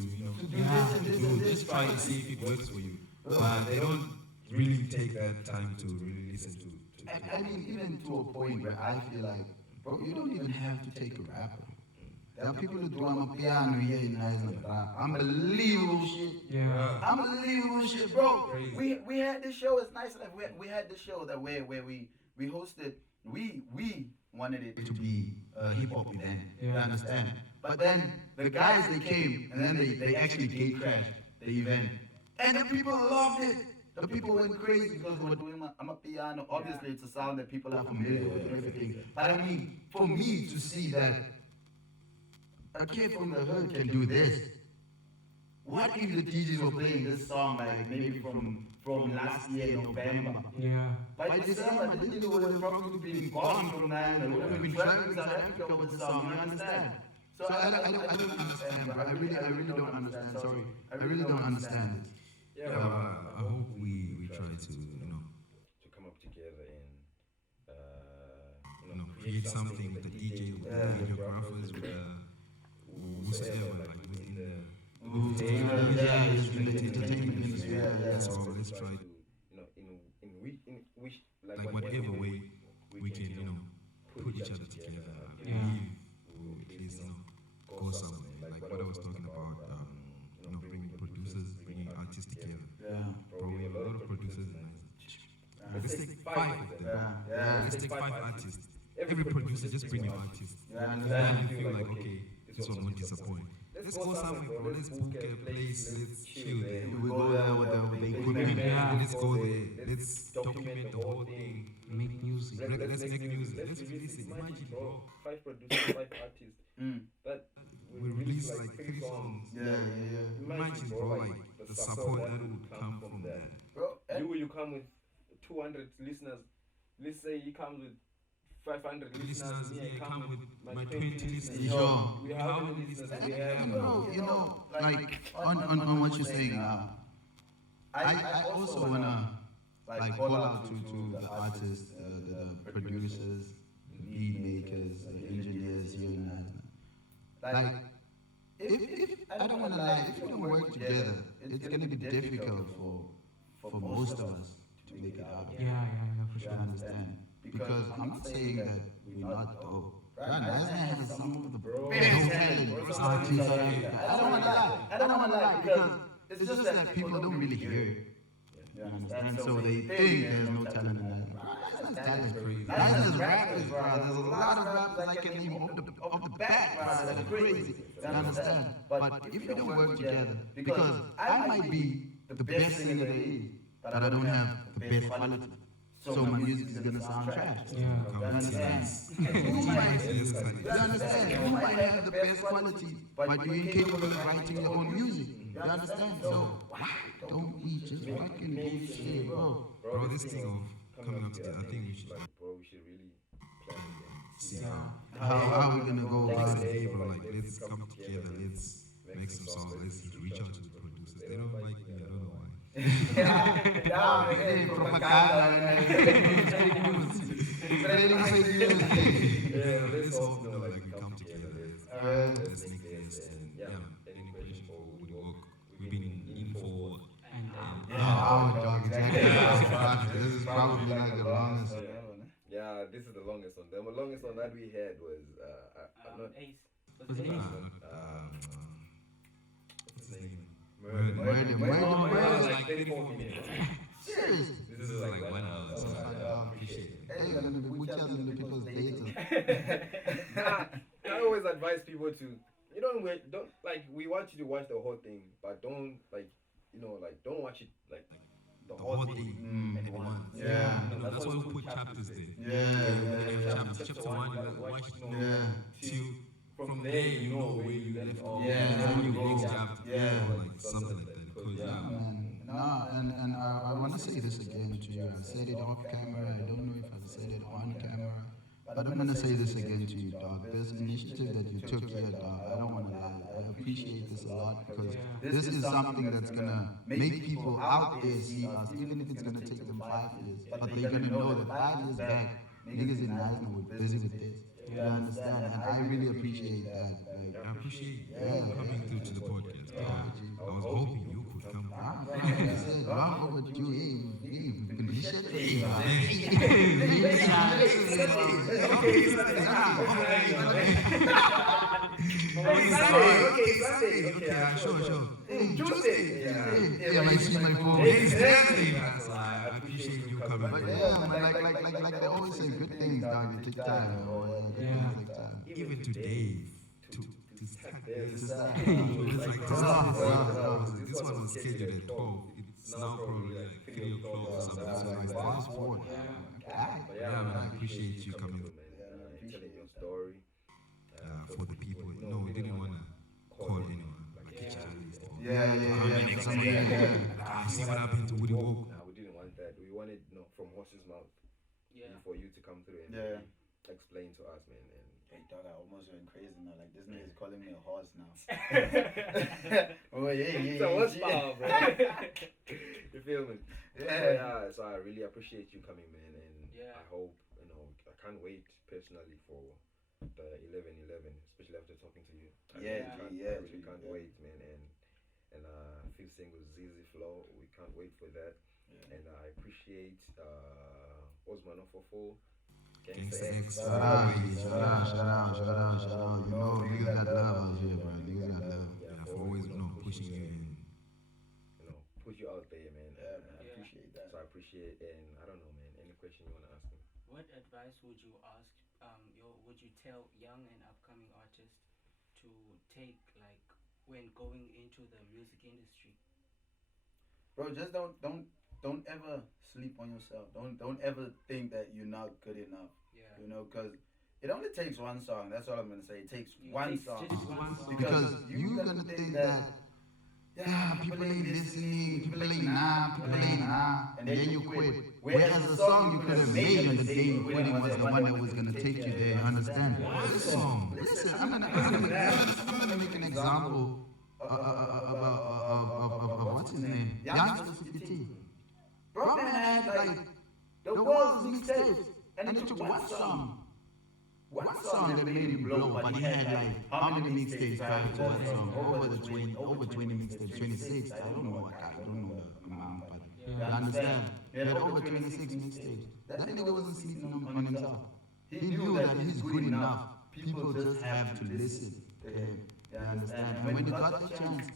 just try and see if it works for you. They don't really take that time to really listen to. I mean, even to a point where I feel like, bro, you don't even have to take a rapper. There are people who drum a piano here in Iceland. Unbelievable shit. Yeah. Unbelievable shit, bro. We had this show. It's nice. Like we had this show that where we hosted. We wanted it to be a hip hop event. You understand? But then the guys they came and then they actually gate crashed the event, and the people loved it. The people went crazy because they were doing a piano. Obviously, it's a sound that people are familiar with and everything. But I mean, for me to see that a kid from the hood can do this. What if the DJs were playing this song like maybe from last year, November? Yeah. By December, the DJ would have probably been gone from Ngane. They would have been traveling South Africa with the song, you understand? So I don't understand, bro. I really don't understand. Sorry. I really don't understand it. Yeah, I hope we try to, to come up together and, create something with the DJ, with the videographers, with whosoever, like within the entertainment industry. Let's try to, in which, like whatever way we can, put each other together. I believe we'll at least, go somewhere. Like what I was talking about, bringing producers, bringing artists together. Yeah. Probably a lot of producers. Let's take 5 of them. Let's take 5 artists. Every producer just bring your artist. And then you feel like, okay, this one won't disappoint. Let's go somewhere, bro. Let's book a place. Let's chill there. We go there with the equipment. Let's go there. Let's document the whole thing. Make music. Let's make music. Let's release it. Imagine, bro. 5 producers, 5 artists. That we release like 3 songs. Yeah. Imagine, bro, like the support that would come from that. Bro, you come with 200 listeners. Let's say he comes with 500 listeners. Me, I come with my 20 listeners. We have how many listeners we have? Like on what you're saying now. I also wanna like call out to the artists, the producers, the beat makers, the engineers here in Iceland. Like, if I don't wanna lie, if we don't work together, it's gonna be difficult for most of us to make it out. Yeah, for sure. You understand? Because I'm not saying that we're not dope. Right? Iceland has some of the best talent artists. I don't wanna lie because it's just that people don't really hear it. You understand? So they think there's no talent in that. Iceland's talent. Iceland's rappers, bro. There's a lot of rappers I can name off the bat, bro, that are crazy. You understand? But if you don't work together, because I might be the best singer there is, but I don't have the best quality. so my music is gonna sound trash. Yeah. You understand? You understand? You might have the best quality, but you ain't capable of writing your own music. You understand? So why don't we just fucking do shit, bro? Bro, this thing of coming up together, I think we should like, bro, we should really plan again. see How are we gonna go let's about say, it? bro, like, let's come together, let's make some songs, let's reach out to the producers. They don't like me, I don't know why. Yeah, let's all know, like, we come together, let's make this, and yeah, any question for WoodyWoke, we've been in for This is probably like the longest. Yeah, this is the longest one. The longest one that we had was not Ace. Was it Ace? what's his name? Murder. like 34 minutes. Serious. This is like 1 hour. So I appreciate it. Hey, you're gonna be butchering the people's data. I always advise people to, you don't wait, don't, like, we want you to watch the whole thing, but don't, like, you know, like, don't watch it, like, the whole thing at once. Yeah. You know, that's why we put chapters there. Yeah. Chapter 1, you watch it, Yeah. till from there you know where you left off. Yeah. And then you go Yeah. chapter, Yeah. like something like that. Because No, and I want to say this again to you. I said it off camera. I don't know if I said it on camera. But I'm going to say this again to you, dog. This initiative that you took here, dog, I don't want to lie. I appreciate this a lot because this is something that's going to make people out there see us, even if it's going to take them 5 years. But they're going to know that 5 years back, niggas in Knyslyf were busy with this. You understand? And I really appreciate that. Like, I appreciate you coming through to the podcast. I was hoping you could come. like I said, long overdue. Hey, Sure. Yeah, my see my phone. I appreciate you coming. But yeah, man, like they always say, good things, dog. They take time. Good things take time. Even today, to start this, It's just this one was scheduled at 12. It's now probably like 3 o'clock or something. So like fast forward. Yeah, man, I appreciate you coming. Telling your story. For the people, we didn't want to call anyone, like a teacher. See what happened to WoodyWoke. Nah, we didn't want that. We wanted, from horse's mouth. Yeah. For you to come through and explain to us, man. And Hey, dog, I almost went crazy now. Like, this nigga's calling me a horse now. Oh, yeah. So what's power, bro? You feel me? Yeah. So I really appreciate you coming, man, and I hope, I can't wait personally for the 11/11, especially after talking to you. I really can't wait, man, and feel single ZZ Flow, we can't wait for that. And I appreciate Osman 044. Gangsta X. Shout out. You know, niggas got love out here, bro. Niggas got love. Yeah, for always pushing you and put you out there, man. I appreciate that. So I appreciate, and I don't know, man, any question you want to ask me? What advice would you ask, would you tell young and upcoming artists to take, like, when going into the music industry? Bro, just don't ever sleep on yourself. Don't ever think that you're not good enough. Yeah. You know, because it only takes one song. That's all I'm gonna say. It takes one song. Just one song. Because you're gonna think that people ain't listening, people ain't nah, and then you quit. Whereas the song you could have made on the day you quitting was the one that was gonna take you there. You understand? Listen. I'm gonna make an example of what's his name? Youngster 52. Bro, man had like the world's mixtapes, and it took one song that made him blow, but he had like how many mixtapes prior to that song? Over 20 mixtapes, 26. I don't know the amount, but you understand? He had over 26 mixtapes. That nigga wasn't sleeping on himself. He knew that he's good enough. People just have to listen to him. You understand? And when he got the chance,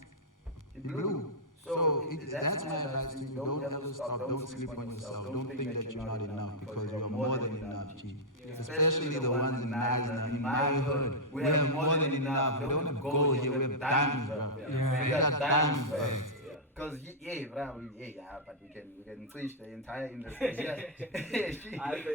he blew. So that's my advice to you. Don't ever stop. Don't sleep on yourself. Don't think that you're not enough because you're more than enough, G. Especially the ones in Knyslyf. In my hood, we have more than enough. We don't have gold here. We have diamonds, bro. We got diamonds, bro. Because but we can switch the entire industry.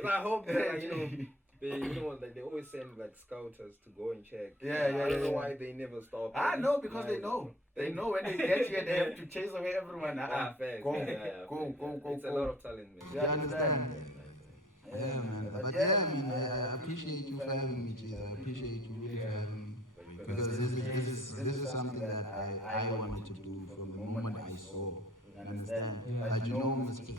I hope that they always send like scouters to go and check. I don't know why they never stop. Because they know. They know when they get here, they have to chase away everyone. Go. It's a lot of talent, man. You understand? I appreciate you for having me, G. I appreciate you really for having me. Because this is something that I wanted to do from the moment I saw. You understand? I mistake.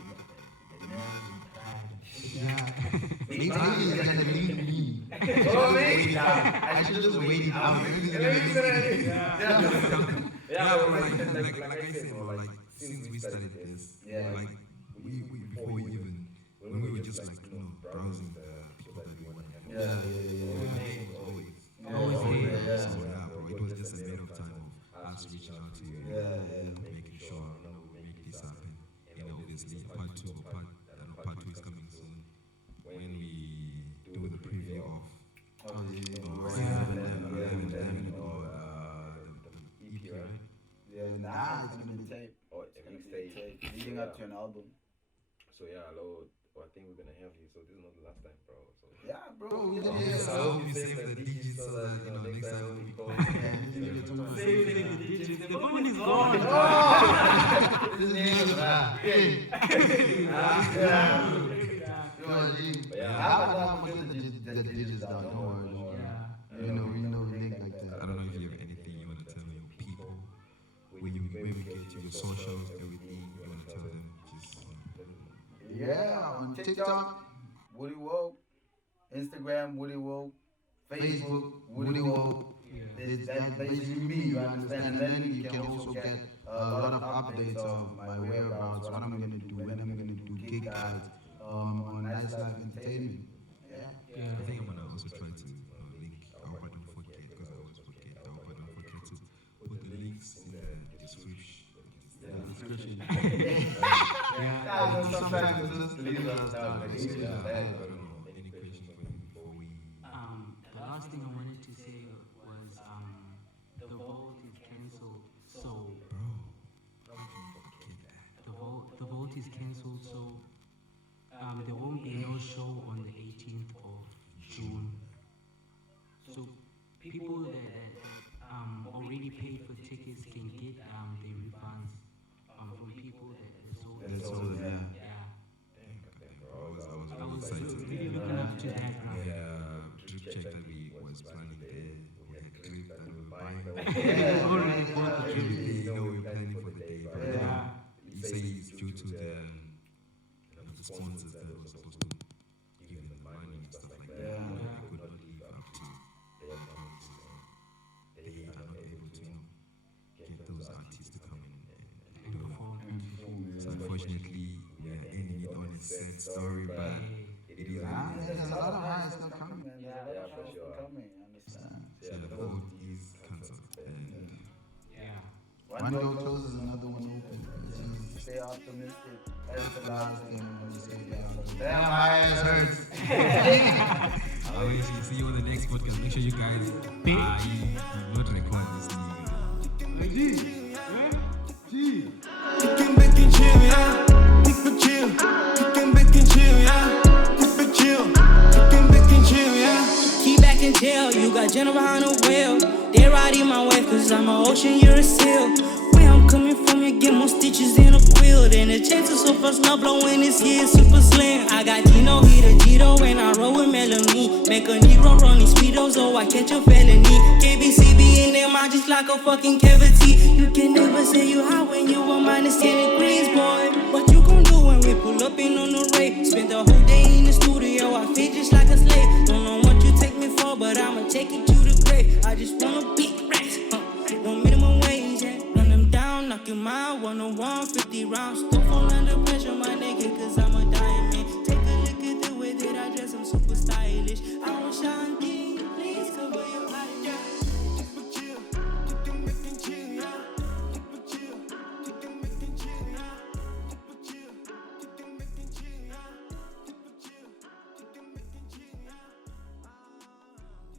Maybe he's gonna leave me. I should just wait it out. Like I said, since we started this, before we even, when we were just browsing the people that we want to have. Always. It was just a matter of time of us reaching out to you, making sure we make this happen. Obviously, part two is coming soon. When we do the preview of Melanin or the EP, right? It's gonna be tape. It's gonna be tape. Leading up to an album. So Lord, I think we're gonna have you. So this is not the last time, bro. So bro. I hope you save the digits so that next time we call. Save the digits. The phone is gone. The digits down. Don't worry. We know link like that. I don't know if you have anything you want to tell your people when we get to your socials, everything you want to tell them. On TikTok, WoodyWoke, Instagram, WoodyWoke, Facebook, WoodyWoke. That's basically me, you understand? And then you can also get a lot of updates of my whereabouts, what I'm going to do, when I'm going to do gig guides on Knyslyf Entertainment. I think I'm going to also try to link, I hope I don't forget, because I always forget, I hope I don't forget to put the links in the description. Sometimes just leave us down. Any questions before we? The last thing I wanted to say was the vote is cancelled. So the vote is cancelled. So there won't be no show on the 18th of June. So people that already paid for tickets can get their refunds from people that sold. I was really looking up to that. Trip check that we was planning there. We had trip that we were buying. We were planning for the day. But you say it's due to the sponsors that were supposed to give them the money and stuff like that. They could not live up to their promises. They are not able to get those artists to come in and perform. So unfortunately, we are ending it on a sad story, but it is there's a lot of highs still coming. For sure. The vote is cancelled. One door closes, another one opens. Stay optimistic. That's the last thing I'm going to say. Damn, my ass hurts. I see you on the next podcast. Make sure you guys you not record this thing. You can back and chill, yeah. Keep it chill. You can back and chill, yeah. Keep it chill. You can back and chill, yeah. Keep back and chill. You got G.E.N.O behind the wheel. They riding my wave cause I'm an ocean, you're a seal. Where I'm coming from, you get more stitches than a quilt. And the chances of us not blowing this year is super slim. I got G.E.N.O, he the G.E.N.O, and I roll with Melanin. Make a Negro run these speedos, so I catch a felony. KBC be in their mind just like a fucking cavity. You can never say you high when you were minus 10 degrees, boy. What you gon' do when we pull up in on the race? Spend the whole day in the studio, I feel just like a slave. Don't know what you take me for, but I'ma take it to the grave. I just wanna beat racks, want minimum wage, run them down, knock him out, 101, 50 rounds. Don't fall under pressure, my nigga, cause I'm a diamond.